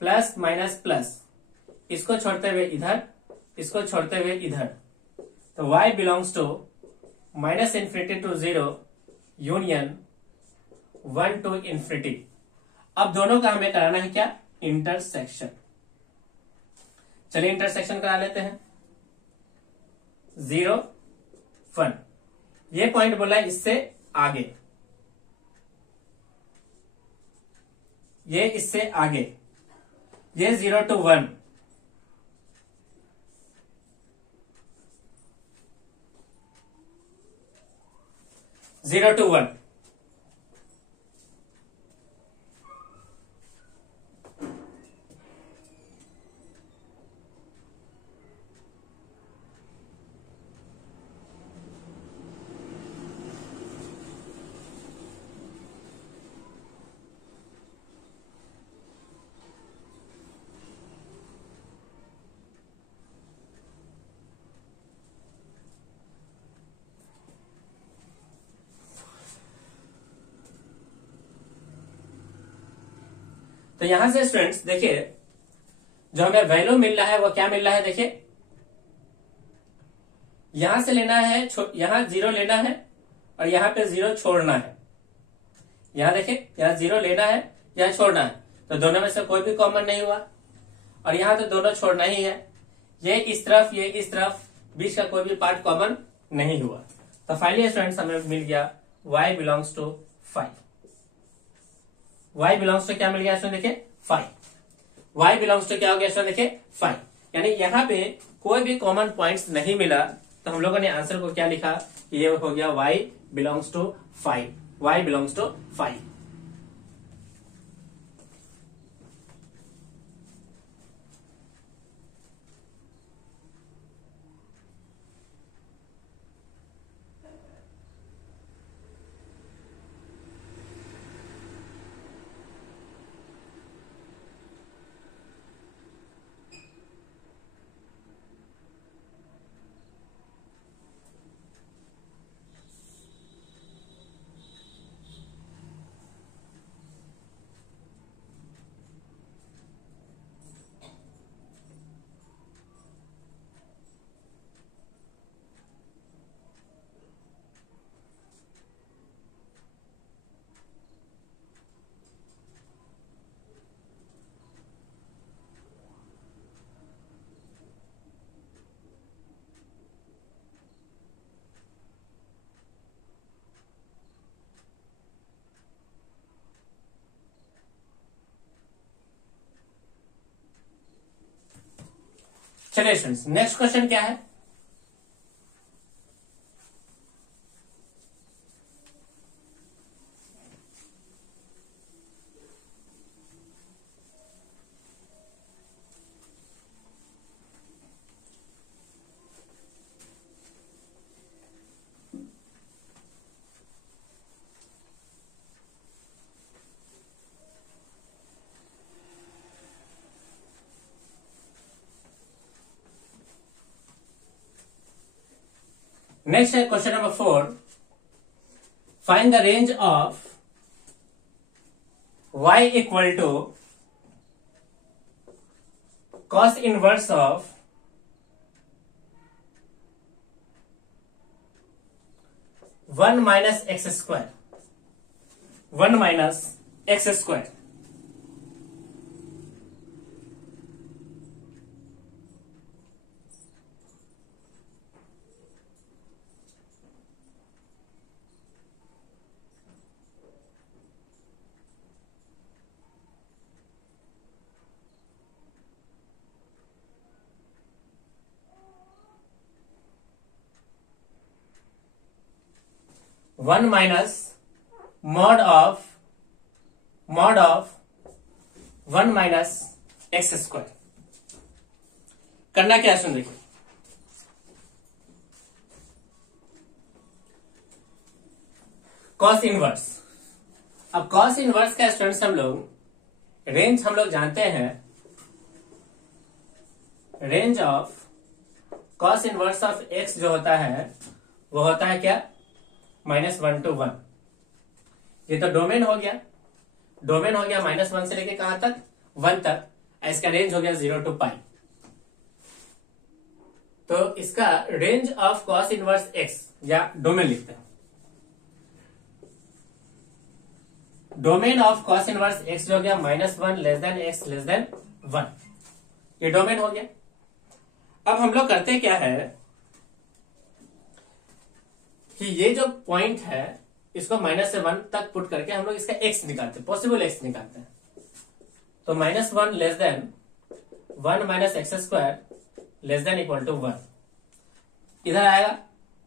प्लस माइनस प्लस, इसको छोड़ते हुए इधर, इसको छोड़ते हुए इधर, तो y belongs to minus infinity to 0 union 1 to infinity. अब दोनों का हमें कराना है क्या, इंटरसेक्शन। चलिए इंटरसेक्शन करा लेते हैं। 0 1, ये पॉइंट बोला है इससे आगे, ये इससे आगे, ये 0 to 1, जीरो टू 1, तो यहां से स्टूडेंट्स देखिए, जो हमें वैल्यू मिल रहा है वो क्या मिल रहा है, देखिए यहां से लेना है, यहां 0 लेना है और यहां पे 0 छोड़ना है। यहां देखिए, यहां 0 लेना है, यहां छोड़ना है, तो दोनों में से कोई भी कॉमन नहीं हुआ, और यहां तो दोनों छोड़ना ही है, ये इस तरफ, ये इस तरफ, बीच का कोई भी पार्ट कॉमन नहीं हुआ। तो फाइनली स्टूडेंट्स हमें मिल गया y belongs to 5। y belongs to क्या मिल गया इसमें देखिए 5, y बिलोंग्स टू क्या हो गया इसमें देखिए 5, यानी यहाँ पे कोई भी कॉमन पॉइंट्स नहीं मिला, तो हम लोगों ने आंसर को क्या लिखा, ये हो गया y belongs to 5, y belongs to 5। चलिए स्टूडेंट्स नेक्स्ट क्वेश्चन क्या है, नेक्स्ट है question number 4, find the range of y equal to cos inverse of 1 minus x square, 1 minus x square. One minus mod of 1 minus x square. करना क्या है सुन देखिए, cos inverse. अब cos inverse का स्टूडेंट्स हम लोग जानते हैं, range of cos inverse of x जो होता है वो होता है क्या, -1 to 1। ये तो डोमेन हो गया -1 से लेके कहां तक, 1 तक। इसका रेंज हो गया 0 to पाई। तो इसका range of cos inverse x या डोमेन लिखते हैं, domain of cos inverse x जो हो गया -1 less than x less than 1, ये डोमेन हो गया। अब हम लोग करते क्या है कि ये जो पॉइंट है इसको -1 से 1 तक पुट करके हम लोग इसका एक्स निकालते हैं, पॉसिबल एक्स निकालते हैं। तो -1 less than 1 minus x square less than equal to 1, इधर आएगा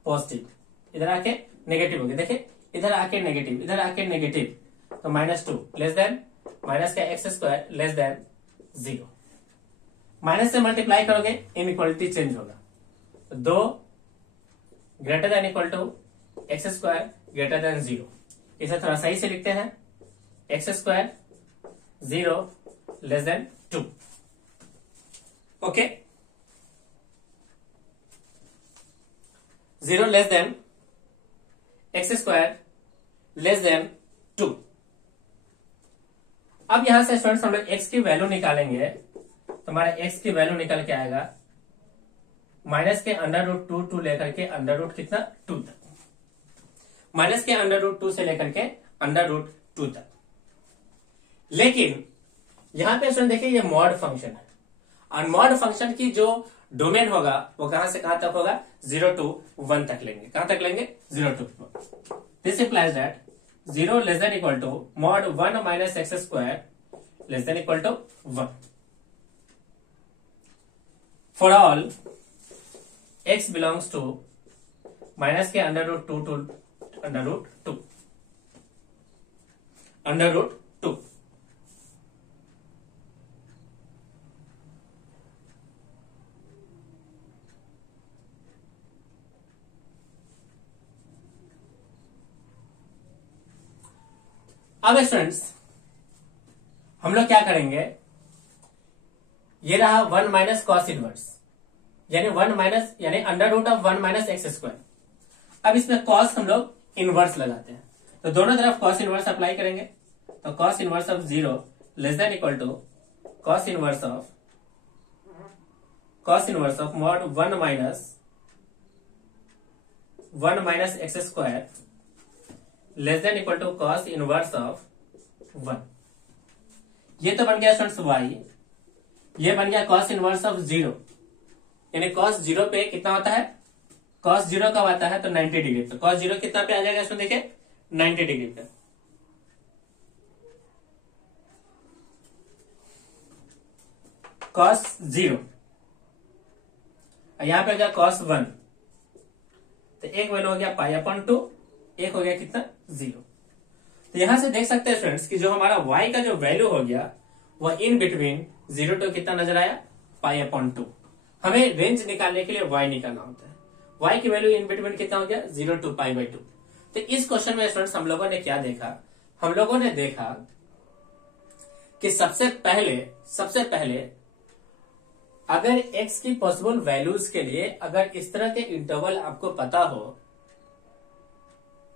पॉजिटिव, इधर आके नेगेटिव हो गया। देखिए इधर आके नेगेटिव, इधर आके नेगेटिव, तो -2 लेस देन माइनस का x square less than 0। Minus से मल्टीप्लाई करोगे इनइक्वालिटी चेंज होगा, तो 2 greater than equal to x square greater than 0। इसे थोड़ा सही से लिखते हैं, x square 0 less than 2। Okay, 0 less than x square less than 2। अब यहां से स्टूडेंट्स हम लोग एक्स की वैल्यू निकालेंगे, तो हमारा एक्स की वैल्यू निकल के आएगा माइनस के √2 टू लेकर के √ कितना 2 तक, माइनस के √2 से लेकर के √2 तक। लेकिन यहां पे स्टूडेंट देखिए ये मॉड फंक्शन है, और मॉड फंक्शन की जो डोमेन होगा वो कहां से कहां तक होगा, 0 to 1 तक लेंगे। कहां तक लेंगे, 0 to 1। This implies that 0 less than equal to mod 1 minus x square less than equal to 1 for all x belongs to minus के √2 टू √2 √2। अब स्टूडेंट्स हम लोग क्या करेंगे, ये रहा 1 माइनस कॉस इनवर्स, यानी 1 माइनस यानी √1 माइनस एक्स स्क्वायर। अब इसमें कॉस हम लोग इनवर्स लगाते हैं, तो दोनों तरफ कॉस इनवर्स अप्लाई करेंगे। तो cos inverse of 0 less than equal to cos inverse of mod 1 minus x square less than equal to cos inverse of 1। ये तो बन गया स्टूडेंट्स y, ये बन गया कॉस इनवर्स ऑफ 0, यानी कॉस 0 पे कितना होता है, कॉस 0 कब आता है, तो 90 डिग्री पे। कॉस 0 कितना पे आ जाएगा इसमें, देखिए 90 डिग्री पे। कॉस 0 यहां पे हो गया कॉस 1, तो एक वैल्यू हो गया π/2, एक हो गया कितना 0। तो यहां से देख सकते हैं स्टूडेंट्स कि जो हमारा y का जो वैल्यू हो गया वह इन बिटवीन 0 to कितना नजर आया, π/2। हमें रेंज निकालने के लिए y निकालना होता है, y की वैल्यू इन बिटवीन कितना हो गया, 0 to π/2। तो इस क्वेश्चन में स्टूडेंट्स हम लोगों ने क्या देखा, हम लोगों ने देखा कि सबसे पहले अगर x की पॉसिबल वैल्यूज के लिए अगर इस तरह के इंटरवल आपको पता हो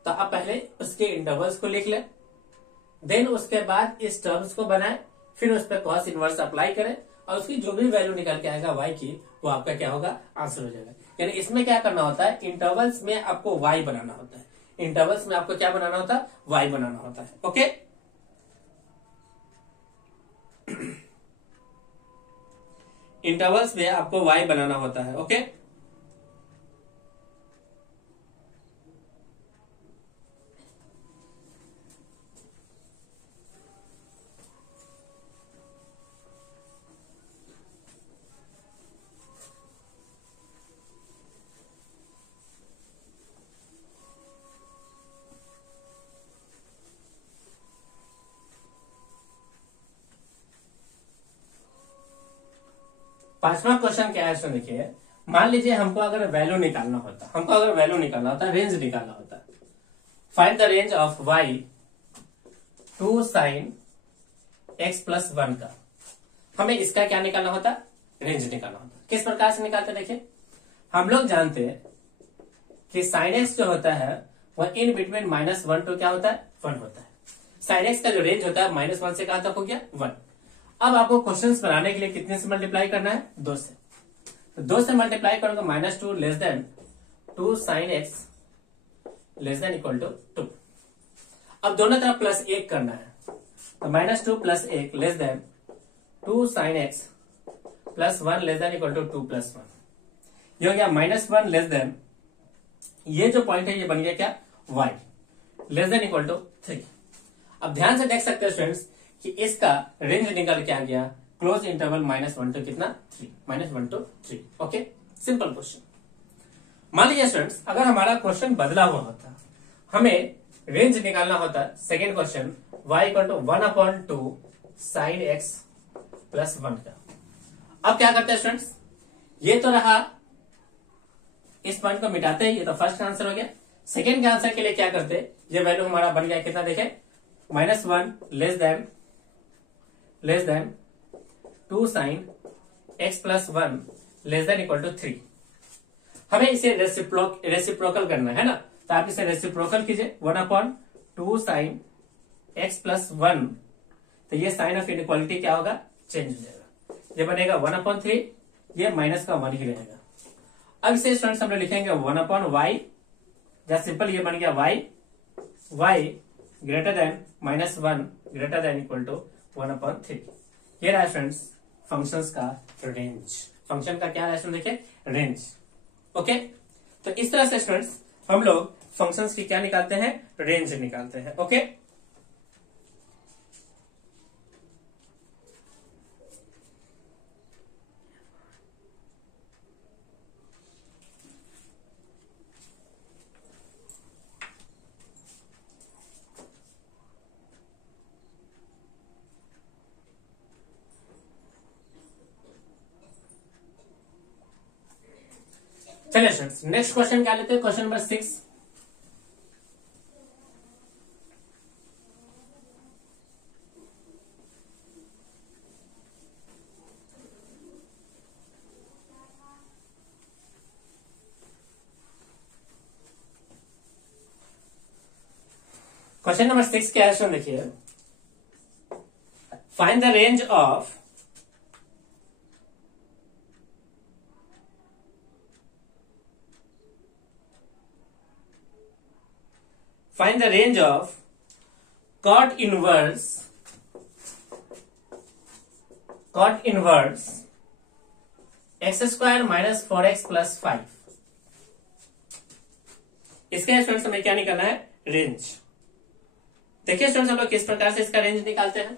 तो आप पहले उसके इंटरवल्स को लिख लें, देन उसके बाद इस टर्म्स को बनाएं, फिर उस पर कॉस इनवर्स अप्लाई करें, और उसकी जो भी वैल्यू निकल के आएगा y की, वो आपका क्या होगा, आंसर हो जाएगा। यानी इसमें क्या करना होता है, इंटरवल्स में आपको y बनाना होता है, इंटरवल्स में आपको क्या बनाना होता है, y बनाना होता है। ओके, इंटरवल्स में आपको y बनाना होता है। ओके, 5वां क्वेश्चन क्या है, देखिए मान लीजिए हमको अगर वैल्यू निकालना होता, रेंज निकालना होता, find the range of y 2 sin x plus 1 का, हमें इसका क्या निकालना होता, रेंज निकालना होता। किस प्रकार से निकालते, देखिए हम लोग जानते हैं कि sin x जो होता है वह इन बिटवीन -1 to क्या होता है, 1 होता है। sin x का जो रेंज होता है -1 से कहां तक हो गया, 1। अब आपको क्वेश्चन बनाने के लिए कितने से मल्टीप्लाई करना है, 2 से। तो 2 से मल्टीप्लाई करोगे -2 less than 2 sin x less than equal to 2। अब दोनों तरफ +1 करना है, तो -2 + 1 less than 2 sin x plus 1 less than equal to 2 + 1। ये हो गया -1 लेस देन, ये जो पॉइंट है ये बन गया क्या, y less than equal to 3। अब ध्यान से देख सकते हैं स्टूडेंट्स कि इसका रेंज निकल के आ गया क्लोज इंटरवल -1 to कितना, 3, -1 to 3। Okay, simple question. मान लीजिए स्टूडेंट्स अगर हमारा क्वेश्चन बदला हुआ होता, हमें रेंज निकालना होता, second question y equal to 1/2 sin x plus 1 का। अब क्या करते हैं स्टूडेंट्स, ये तो रहा, इस पॉइंट को मिटाते हैं, ये तो फर्स्ट आंसर हो गया। सेकेंड के आंसर के लिए क्या करते हैं, ये वैल्यू हमारा बन गया कितना, देखें -1 less than 2 sin x plus 1 less than equal to 3। हमें इसे रेसिप्रोकल करना है ना, तो आप इसे रेसिप्रोकल कीजिए, 1/2 sin x प्लस 1, तो ये साइन ऑफ इनइक्वालिटी क्या होगा, चेंज हो जाएगा, ये बनेगा 1/3, ये माइनस का 1 ही रहेगा। अब इसे स्टूडेंट्स हम लोग लिखेंगे 1/y, जैसे सिंपल ये बन गया y greater than -1 greater than equal to 1/3। ये रहा स्टूडेंट्स फंक्शंस का रेंज, फंक्शन का क्या रहा देखिए, रेंज। ओके, तो इस तरह से स्टूडेंट्स हम लोग फंक्शंस की क्या निकालते हैं, रेंज निकालते हैं। ओके, चलिए स्टूडेंट्स नेक्स्ट क्वेश्चन क्या लेते हैं, क्वेश्चन नंबर 6। क्वेश्चन नंबर 6 क्या है, देखिए find the range of cot inverse x² - 4x + 5। इसका स्टूडेंट्स हमें क्या निकालना है, रेंज। देखिए स्टूडेंट्स हम लोग किस प्रकार से इसका रेंज निकालते हैं।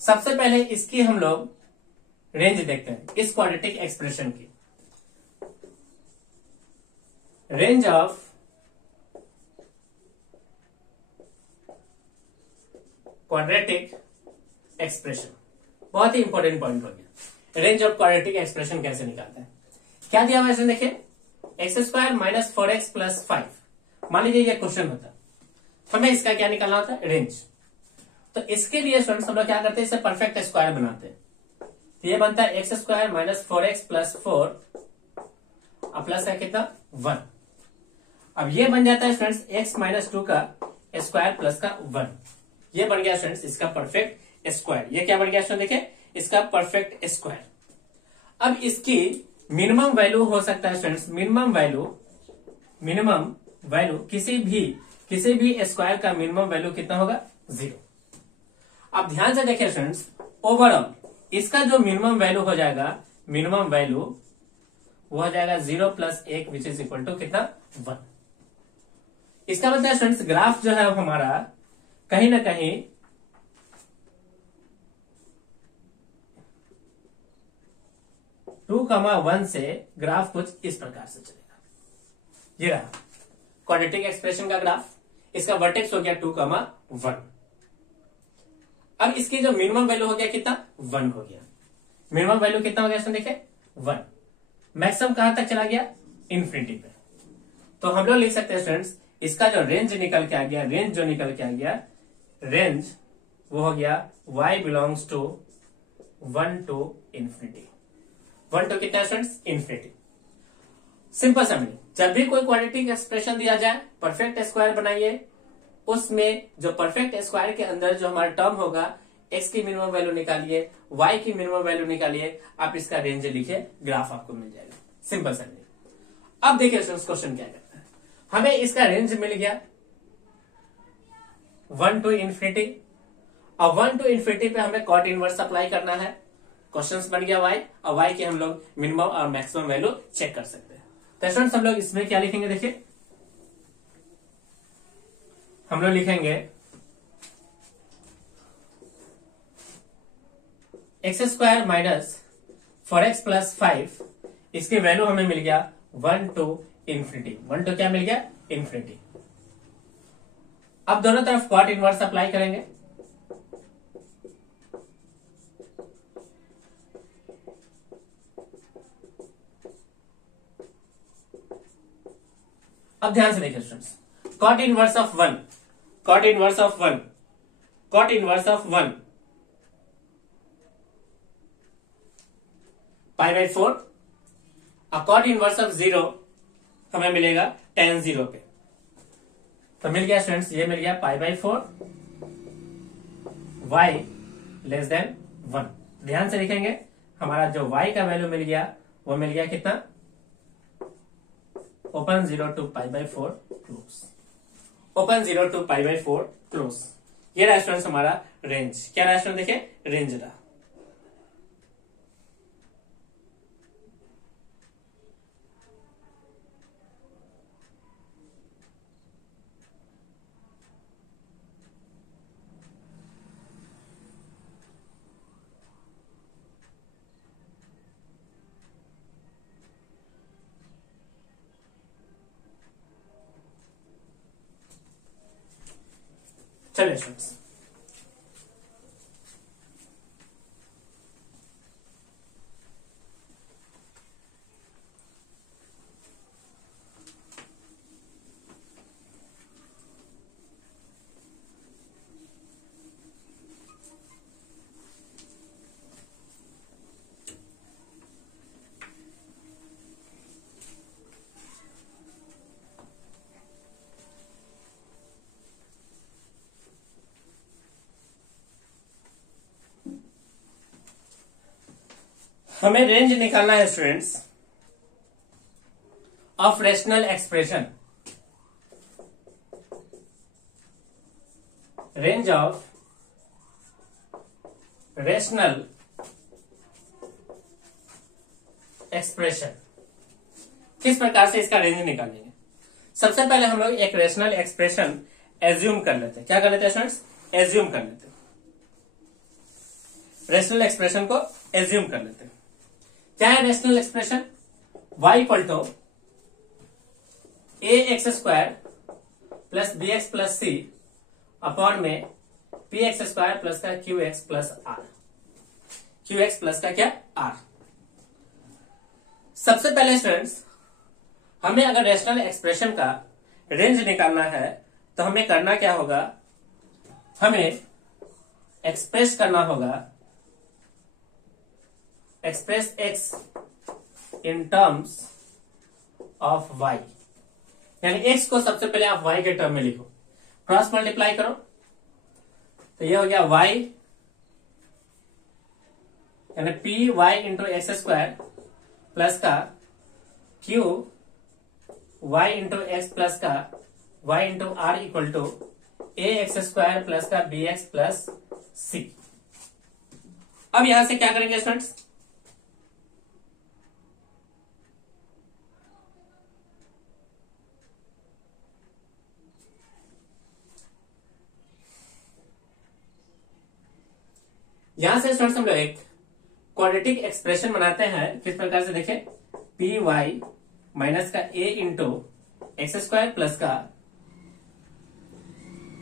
सबसे पहले इसकी हम लोग रेंज देखते हैं, इस क्वाड्रेटिक एक्सप्रेशन की रेंज ऑफ क्वाड्रेटिक एक्सप्रेशन, बहुत ही इंपॉर्टेंट पॉइंट हो गया। रेंज ऑफ क्वाड्रेटिक एक्सप्रेशन कैसे निकालते हैं, क्या दिया हुआ है, देखिए x² - 4x + 5। मान लीजिए ये क्वेश्चन होता, हमें इसका क्या निकालना होता है, रेंज। तो इसके लिए स्टूडेंट्स हम लोग क्या करते हैं, इसे परफेक्ट स्क्वायर बनाते हैं। तो ये बनता है x² - 4x + 4 और प्लस है कितना, 1। अब ये बन जाता है स्टूडेंट्स x - 2 का स्क्वायर प्लस का 1। ये बन गया स्टूडेंट्स इसका परफेक्ट स्क्वायर। ये क्या बन गया स्टूडेंट, देखिए इसका परफेक्ट स्क्वायर। अब इसकी मिनिमम वैल्यू हो सकता है स्टूडेंट्स, मिनिमम वैल्यू किसी भी स्क्वायर का मिनिमम वैल्यू कितना होगा, 0। अब ध्यान से देखिए स्टूडेंट्स, ओवरऑल इसका जो मिनिमम वैल्यू हो जाएगा, मिनिमम वैल्यू वो हो जाएगा 0 + 1 विच इज इक्वल टू कितना, 1। इसका मतलब है स्टूडेंट्स ग्राफ जो है हमारा कहीं ना कहीं टू कमा 1 से ग्राफ कुछ इस प्रकार से चलेगा। ये रहा क्वाड्रेटिक एक्सप्रेशन का ग्राफ, इसका वर्टेक्स हो गया 2,1। अब इसकी जो मिनिमम वैल्यू हो गया कितना, 1 हो गया। मिनिमम वैल्यू कितना हो गया इसमें देखिए 1। मैक्सिमम कहां तक चला गया, इन्फिनिटी पे। तो हम लोग लिख सकते हैं स्टूडेंट्स, इसका जो रेंज निकल के आ गया, रेंज जो निकल के आ गया, रेंज वो हो गया y belongs to 1 to infinity. 1 to कितना स्टूडेंट्स, इन्फिनिटी। सिंपल समझिए, जब भी कोई क्वाड्रेटिक एक्सप्रेशन दिया जाए, परफेक्ट स्क्वायर बनाइए, उसमें जो परफेक्ट स्क्वायर के अंदर जो हमारा टर्म होगा, x की मिनिमम वैल्यू निकालिए, y की मिनिमम वैल्यू निकालिए, आप इसका रेंज लिखिए, ग्राफ आपको मिल जाएगा। सिंपल समझिए। अब देखिए क्वेश्चन क्या करता है, हमें इसका रेंज मिल गया 1 टू इन्फिनिटी। अब 1 टू इन्फिनिटी पे हमें कॉट इनवर्स अप्लाई करना है। क्वेश्चन बन गया y, और y के हम लोग मिनिमम और मैक्सिमम वैल्यू चेक कर सकते हैं। तो स्टूडेंट्स हम लोग इसमें क्या लिखेंगे, देखिए हम लोग लिखेंगे x² माइनस 4x प्लस 5, इसकी वैल्यू हमें मिल गया 1 टू इन्फिनिटी। 1 टू क्या मिल गया, इन्फिनिटी। अब दोनों तरफ कॉट इनवर्स अप्लाई करेंगे। अब ध्यान से देखिए students, cot inverse of 1, cot inverse of 1, cot inverse of 1 π/4, और कॉट इनवर्स ऑफ 0 हमें मिलेगा tan 0 पे। तो मिल गया स्टूडेंट्स, ये मिल गया π/4 y लेस देन 1। ध्यान से लिखेंगे, हमारा जो y का वैल्यू मिल गया वो मिल गया कितना, open 0 to π/4 close, open 0 to π/4 close. ये रहा स्टूडेंट्स हमारा रेंज। क्या रहा स्टूडेंट, देखिए रेंज रहा। चलिए स्टूडेंट्स, हमें रेंज निकालना है students of rational expression, range of rational expression. किस प्रकार से इसका रेंज निकालेंगे, सबसे पहले हम लोग एक रेशनल एक्सप्रेशन एज्यूम कर लेते हैं। क्या कर लेते हैं स्टूडेंट्स, एज्यूम कर लेते हैं, रेशनल एक्सप्रेशन को एज्यूम कर लेते हैं। क्या है rational expression, y equal to ax² plus bx plus c upon में px² प्लस का qx plus r, qx plus का क्या r। सबसे पहले स्टूडेंट्स, हमें अगर रेशनल एक्सप्रेशन का रेंज निकालना है तो हमें करना क्या होगा, हमें एक्सप्रेस करना होगा, express x in terms of y, यानी x को सबसे पहले आप y के टर्म में लिखो, क्रॉस मल्टीप्लाई करो, तो ये हो गया y यानी py इंटू x² प्लस का q y into x plus का y into r equal to ax² plus का bx प्लस c। अब यहां से क्या करेंगे स्टूडेंट्स, यहां से स्टूडेंट्स हम लोग एक क्वाड्रेटिक एक्सप्रेशन बनाते हैं। किस प्रकार से देखें, पी वाई माइनस का a इंटू x² प्लस का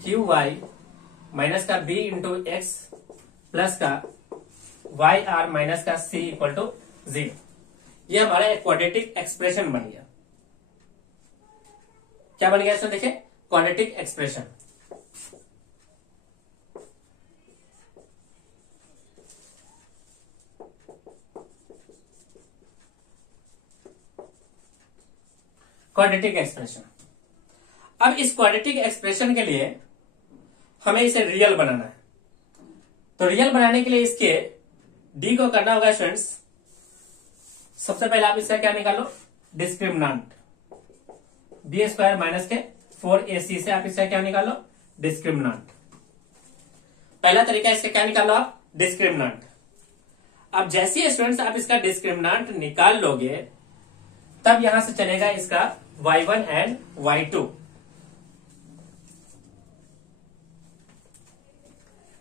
क्यू वाई माइनस का b इंटू एक्स प्लस का वाई आर माइनस का सी इक्वल टू 0। ये हमारा एक क्वाड्रेटिक एक्सप्रेशन बन गया। क्या बन गया इसमें देखिए, क्वाड्रेटिक एक्सप्रेशन। Quadratic expression. अब इस क्वाड्रेटिक एक्सप्रेशन के लिए हमें इसे रियल बनाना है। तो रियल बनाने के लिए इसके डी को करना होगा स्टूडेंट्स, सबसे पहले आप इसका क्या निकालो, डिस्क्रिमिनांट। बी स्क्वायर माइनस के 4ac से आप इसका क्या निकालो, डिस्क्रिमिनांट। पहला तरीका इसका क्या निकालो आप, डिस्क्रिमिनांट। अब जैसे ही स्टूडेंट्स आप इसका डिस्क्रिमिनांट निकाल लोगे तब यहां से चलेगा इसका y1 एंड y2।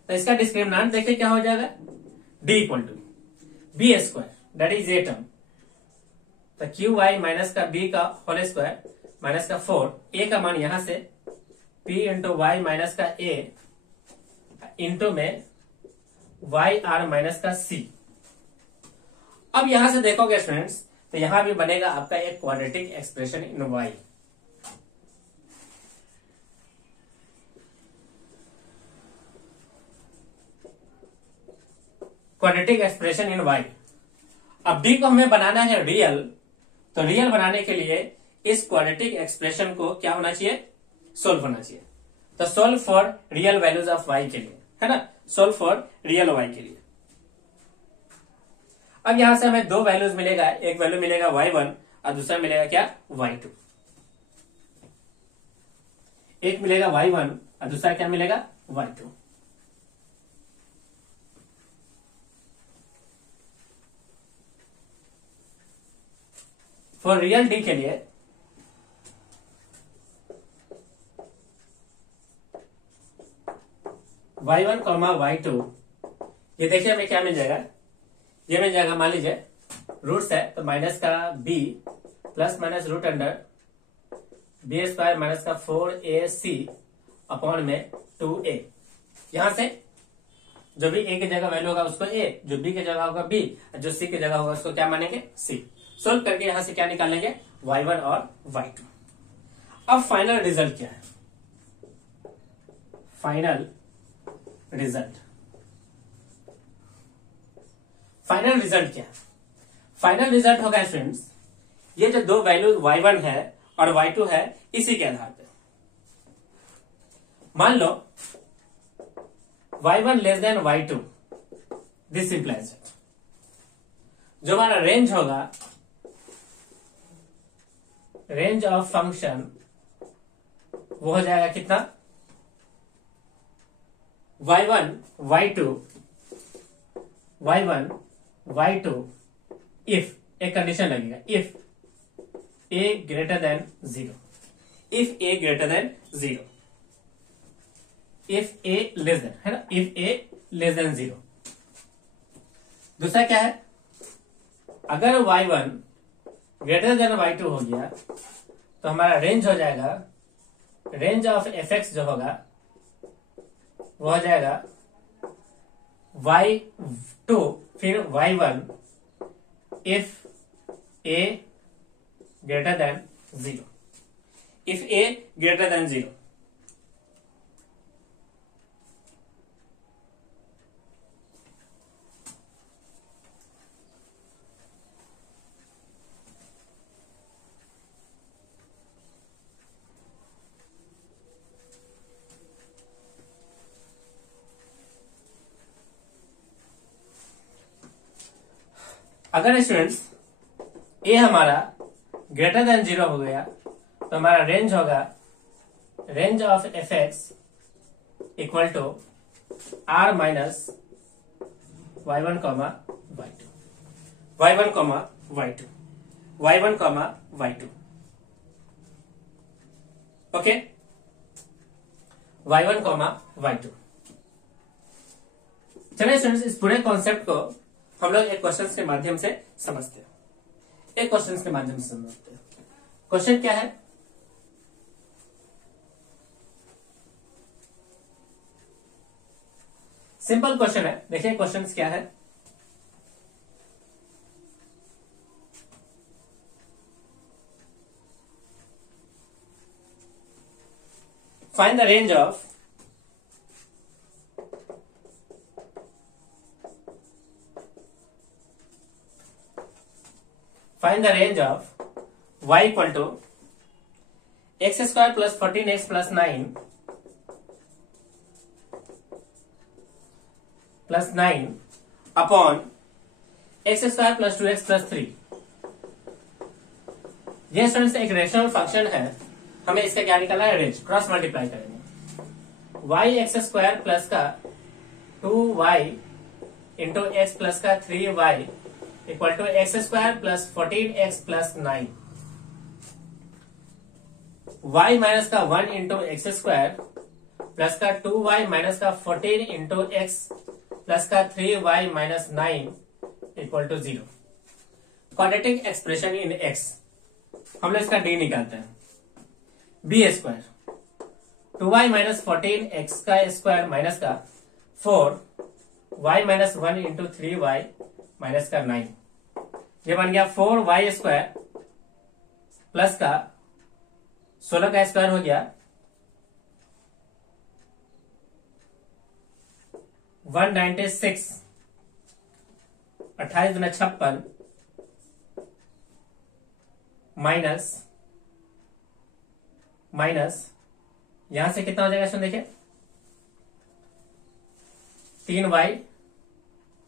तो इसका डिस्क्रिमिनांट देखिए क्या हो जाएगा, d equal to b square, that is a term. तो क्यू वाई माइनस का b का होल स्क्वायर माइनस का 4, a का मान यहां से p इंटू वाई माइनस का a इंटू में वाई आर माइनस का c। अब यहां से देखोगे स्टूडेंट्स तो यहां भी बनेगा आपका एक क्वाड्रेटिक एक्सप्रेशन इन y। क्वाड्रेटिक एक्सप्रेशन इन y। अब d को हमें बनाना है रियल, तो रियल बनाने के लिए इस क्वाड्रेटिक एक्सप्रेशन को क्या होना चाहिए, सोल्व होना चाहिए। तो solve for real values of y के लिए, है ना, सोल्व फॉर रियल y के लिए। अब यहां से हमें दो वैल्यूज मिलेगा, एक वैल्यू मिलेगा y1 और दूसरा मिलेगा क्या, y2। एक मिलेगा y1 और दूसरा क्या मिलेगा, y2। फॉर रियल डी के लिए y1 y2, ये देखिए हमें क्या मिल जाएगा, ये मिल जाएगा, मान लीजिए रूट्स है तो माइनस का b plus minus root under b square minus का 4ac अपॉन में 2a। यहां से जो भी a की जगह वैल्यू होगा उसको a, जो b की जगह होगा b, जो c की जगह होगा उसको क्या मानेंगे, c। सोल्व करके यहां से क्या निकालेंगे, y1 और y2। अब फाइनल रिजल्ट क्या है, फाइनल रिजल्ट, फाइनल रिजल्ट क्या है, फाइनल रिजल्ट होगा स्टूडेंट्स ये जो दो वैल्यू y1 है और y2 है इसी के आधार पे। मान लो y1 less than y2, this implies जो हमारा रेंज होगा, रेंज ऑफ फंक्शन वो हो जाएगा कितना, y1 y2 इफ, एक कंडीशन लगेगा, if a greater than 0, if a greater than 0, if a less than, है ना, इफ a लेस देन 0। दूसरा क्या है, अगर y1 ग्रेटर देन y2 हो गया तो हमारा रेंज हो जाएगा, रेंज ऑफ fx जो होगा वो हो जाएगा y2 फिर y1 if a greater than 0, if a greater than 0। अगर स्टूडेंट्स a हमारा ग्रेटर देन 0 हो गया तो हमारा रेंज होगा, range of fx equal to r minus y1 y2, y1 y2, y1 y2, okay, y1 y2। चलिए students इस पूरे कॉन्सेप्ट को हम लोग एक क्वेश्चन के माध्यम से समझते हैं, एक क्वेश्चन के माध्यम से समझते हैं। क्वेश्चन क्या है, सिंपल क्वेश्चन है, देखिए क्वेश्चन क्या है, find the range of y equal to x square plus 14x plus 9 upon x square plus 2x plus 3। ये स्टूडेंट्स एक रेशनल फंक्शन है, हमें इसका क्या निकालना है, रेंज। क्रॉस मल्टीप्लाई करेंगे। वाई एक्स स्क्वायर प्लस का 2y इंटू एक्स प्लस का 3y equal to x square plus 14x plus 9। y minus का 1 इंटू एक्स स्क्वायर प्लस का 2y माइनस का 14 इंटू एक्स प्लस का 3y minus 9 equal to 0। Quadratic expression in x, हम लोग इसका D निकालते हैं। B square 2y minus 14x का स्क्वायर माइनस का 4y minus 1 into 3y minus का 9, ये बन गया 4y स्क्वायर प्लस का 16 का स्क्वायर हो गया 196, 28 गुना 56 माइनस यहां से कितना हो जाएगा, सुन देखिए 3y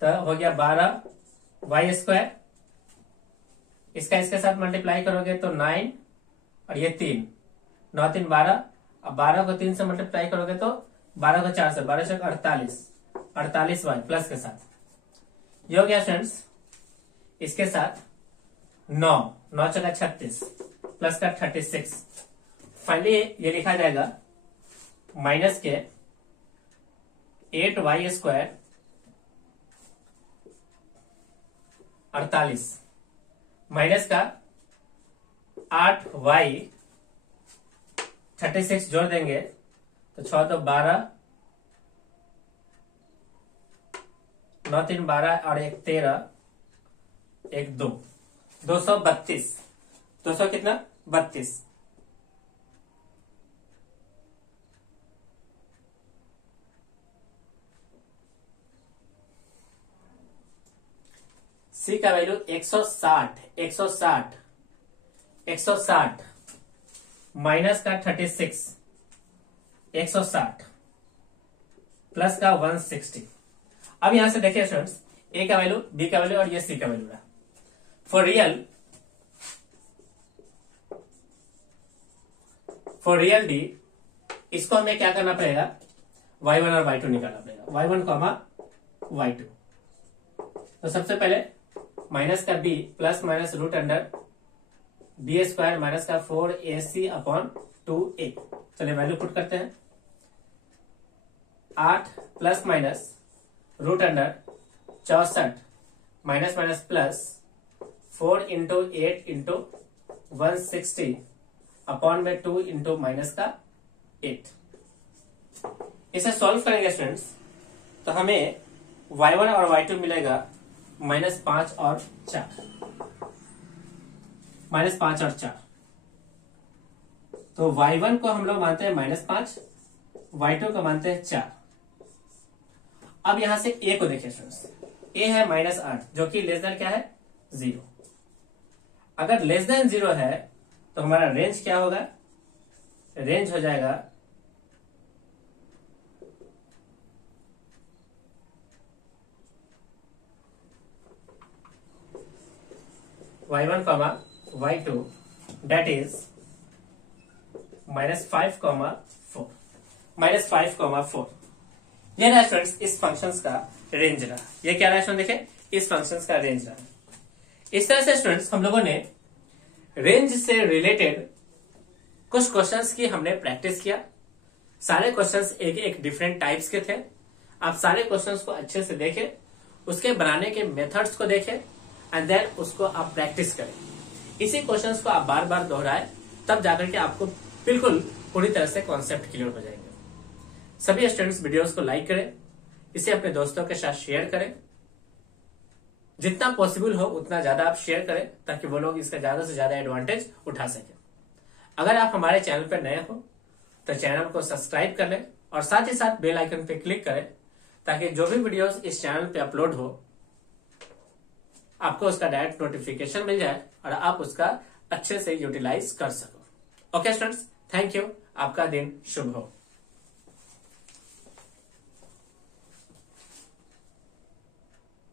तो हो गया 12y स्क्वायर, इसका इसके साथ मल्टीप्लाई करोगे तो 9 और ये 3, 9 3 12, अब 12 को 3 से मल्टीप्लाई करोगे तो 12 को 4 से 12 से 48y प्लस के साथ ये हो गया फ्रेंड्स। इसके साथ 9 चौका 36 प्लस का 36। फाइनली ये लिखा जाएगा माइनस के 8y स्क्वायर 48 माइनस का 8y 36 जोड़ देंगे तो 6 तो 12, 9 3 12 और 1 13, 1 2, 232, 200 कितना 32। सी का वैल्यू 160 माइनस का 36 160 प्लस का 160। अब यहां से देखिए स्टूडेंट्स, ए का वैल्यू, बी का वैल्यू और ये सी का वैल्यू रहा। फॉर रियल डी इसको हमें क्या करना पड़ेगा, y1 और y2 निकालना पड़ेगा, y1 y2। तो सबसे पहले माइनस का b plus minus root under b square minus का 4ac अपॉन 2a। चलिए वैल्यू पुट करते हैं। 8 plus minus root under 64 minus minus plus 4 into 8 into 160 upon में 2 इंटू माइनस का 8। इसे सॉल्व करेंगे स्टूडेंट्स तो हमें y1 और y2 मिलेगा -5 और 4, -5 और 4। तो y1 को हम लोग मानते हैं -5, y2 को मानते हैं 4। अब यहां से a को देखिए स्टूडेंट्स, a है -8 जो कि लेस देन क्या है 0। अगर लेस देन 0 है तो हमारा रेंज क्या होगा, रेंज हो जाएगा y1, y2 that is -5, 4। ये रहा स्टूडेंट्स इस फंक्शंस का रेंज रहा। ये क्या रहा स्टूडेंट देखिए, इस फंक्शंस का रेंज रहा। इस तरह से स्टूडेंट्स हम लोगों ने रेंज से रिलेटेड कुछ क्वेश्चंस की हमने प्रैक्टिस किया। सारे क्वेश्चंस एक एक डिफरेंट टाइप्स के थे। आप सारे क्वेश्चंस को अच्छे से देखें, उसके बनाने के मेथड्स को देखें एंड देन उसको आप प्रैक्टिस करें। इसी क्वेश्चंस को आप बार बार दोहराएं, तब जाकर के आपको बिल्कुल पूरी तरह से कॉन्सेप्ट क्लियर हो जाएंगे। सभी स्टूडेंट्स वीडियोस को लाइक करें, इसे अपने दोस्तों के साथ शेयर करें। जितना पॉसिबल हो उतना ज्यादा आप शेयर करें ताकि वो लोग इसका ज्यादा से ज्यादा एडवांटेज उठा सकें। अगर आप हमारे चैनल पर नए हो तो चैनल को सब्सक्राइब कर लें और साथ ही साथ बेल आइकन पे क्लिक करें ताकि जो भी वीडियोस इस चैनल पे अपलोड हो आपको उसका डायरेक्ट नोटिफिकेशन मिल जाए और आप उसका अच्छे से यूटिलाइज कर सको। Okay students, thank you. आपका दिन शुभ हो।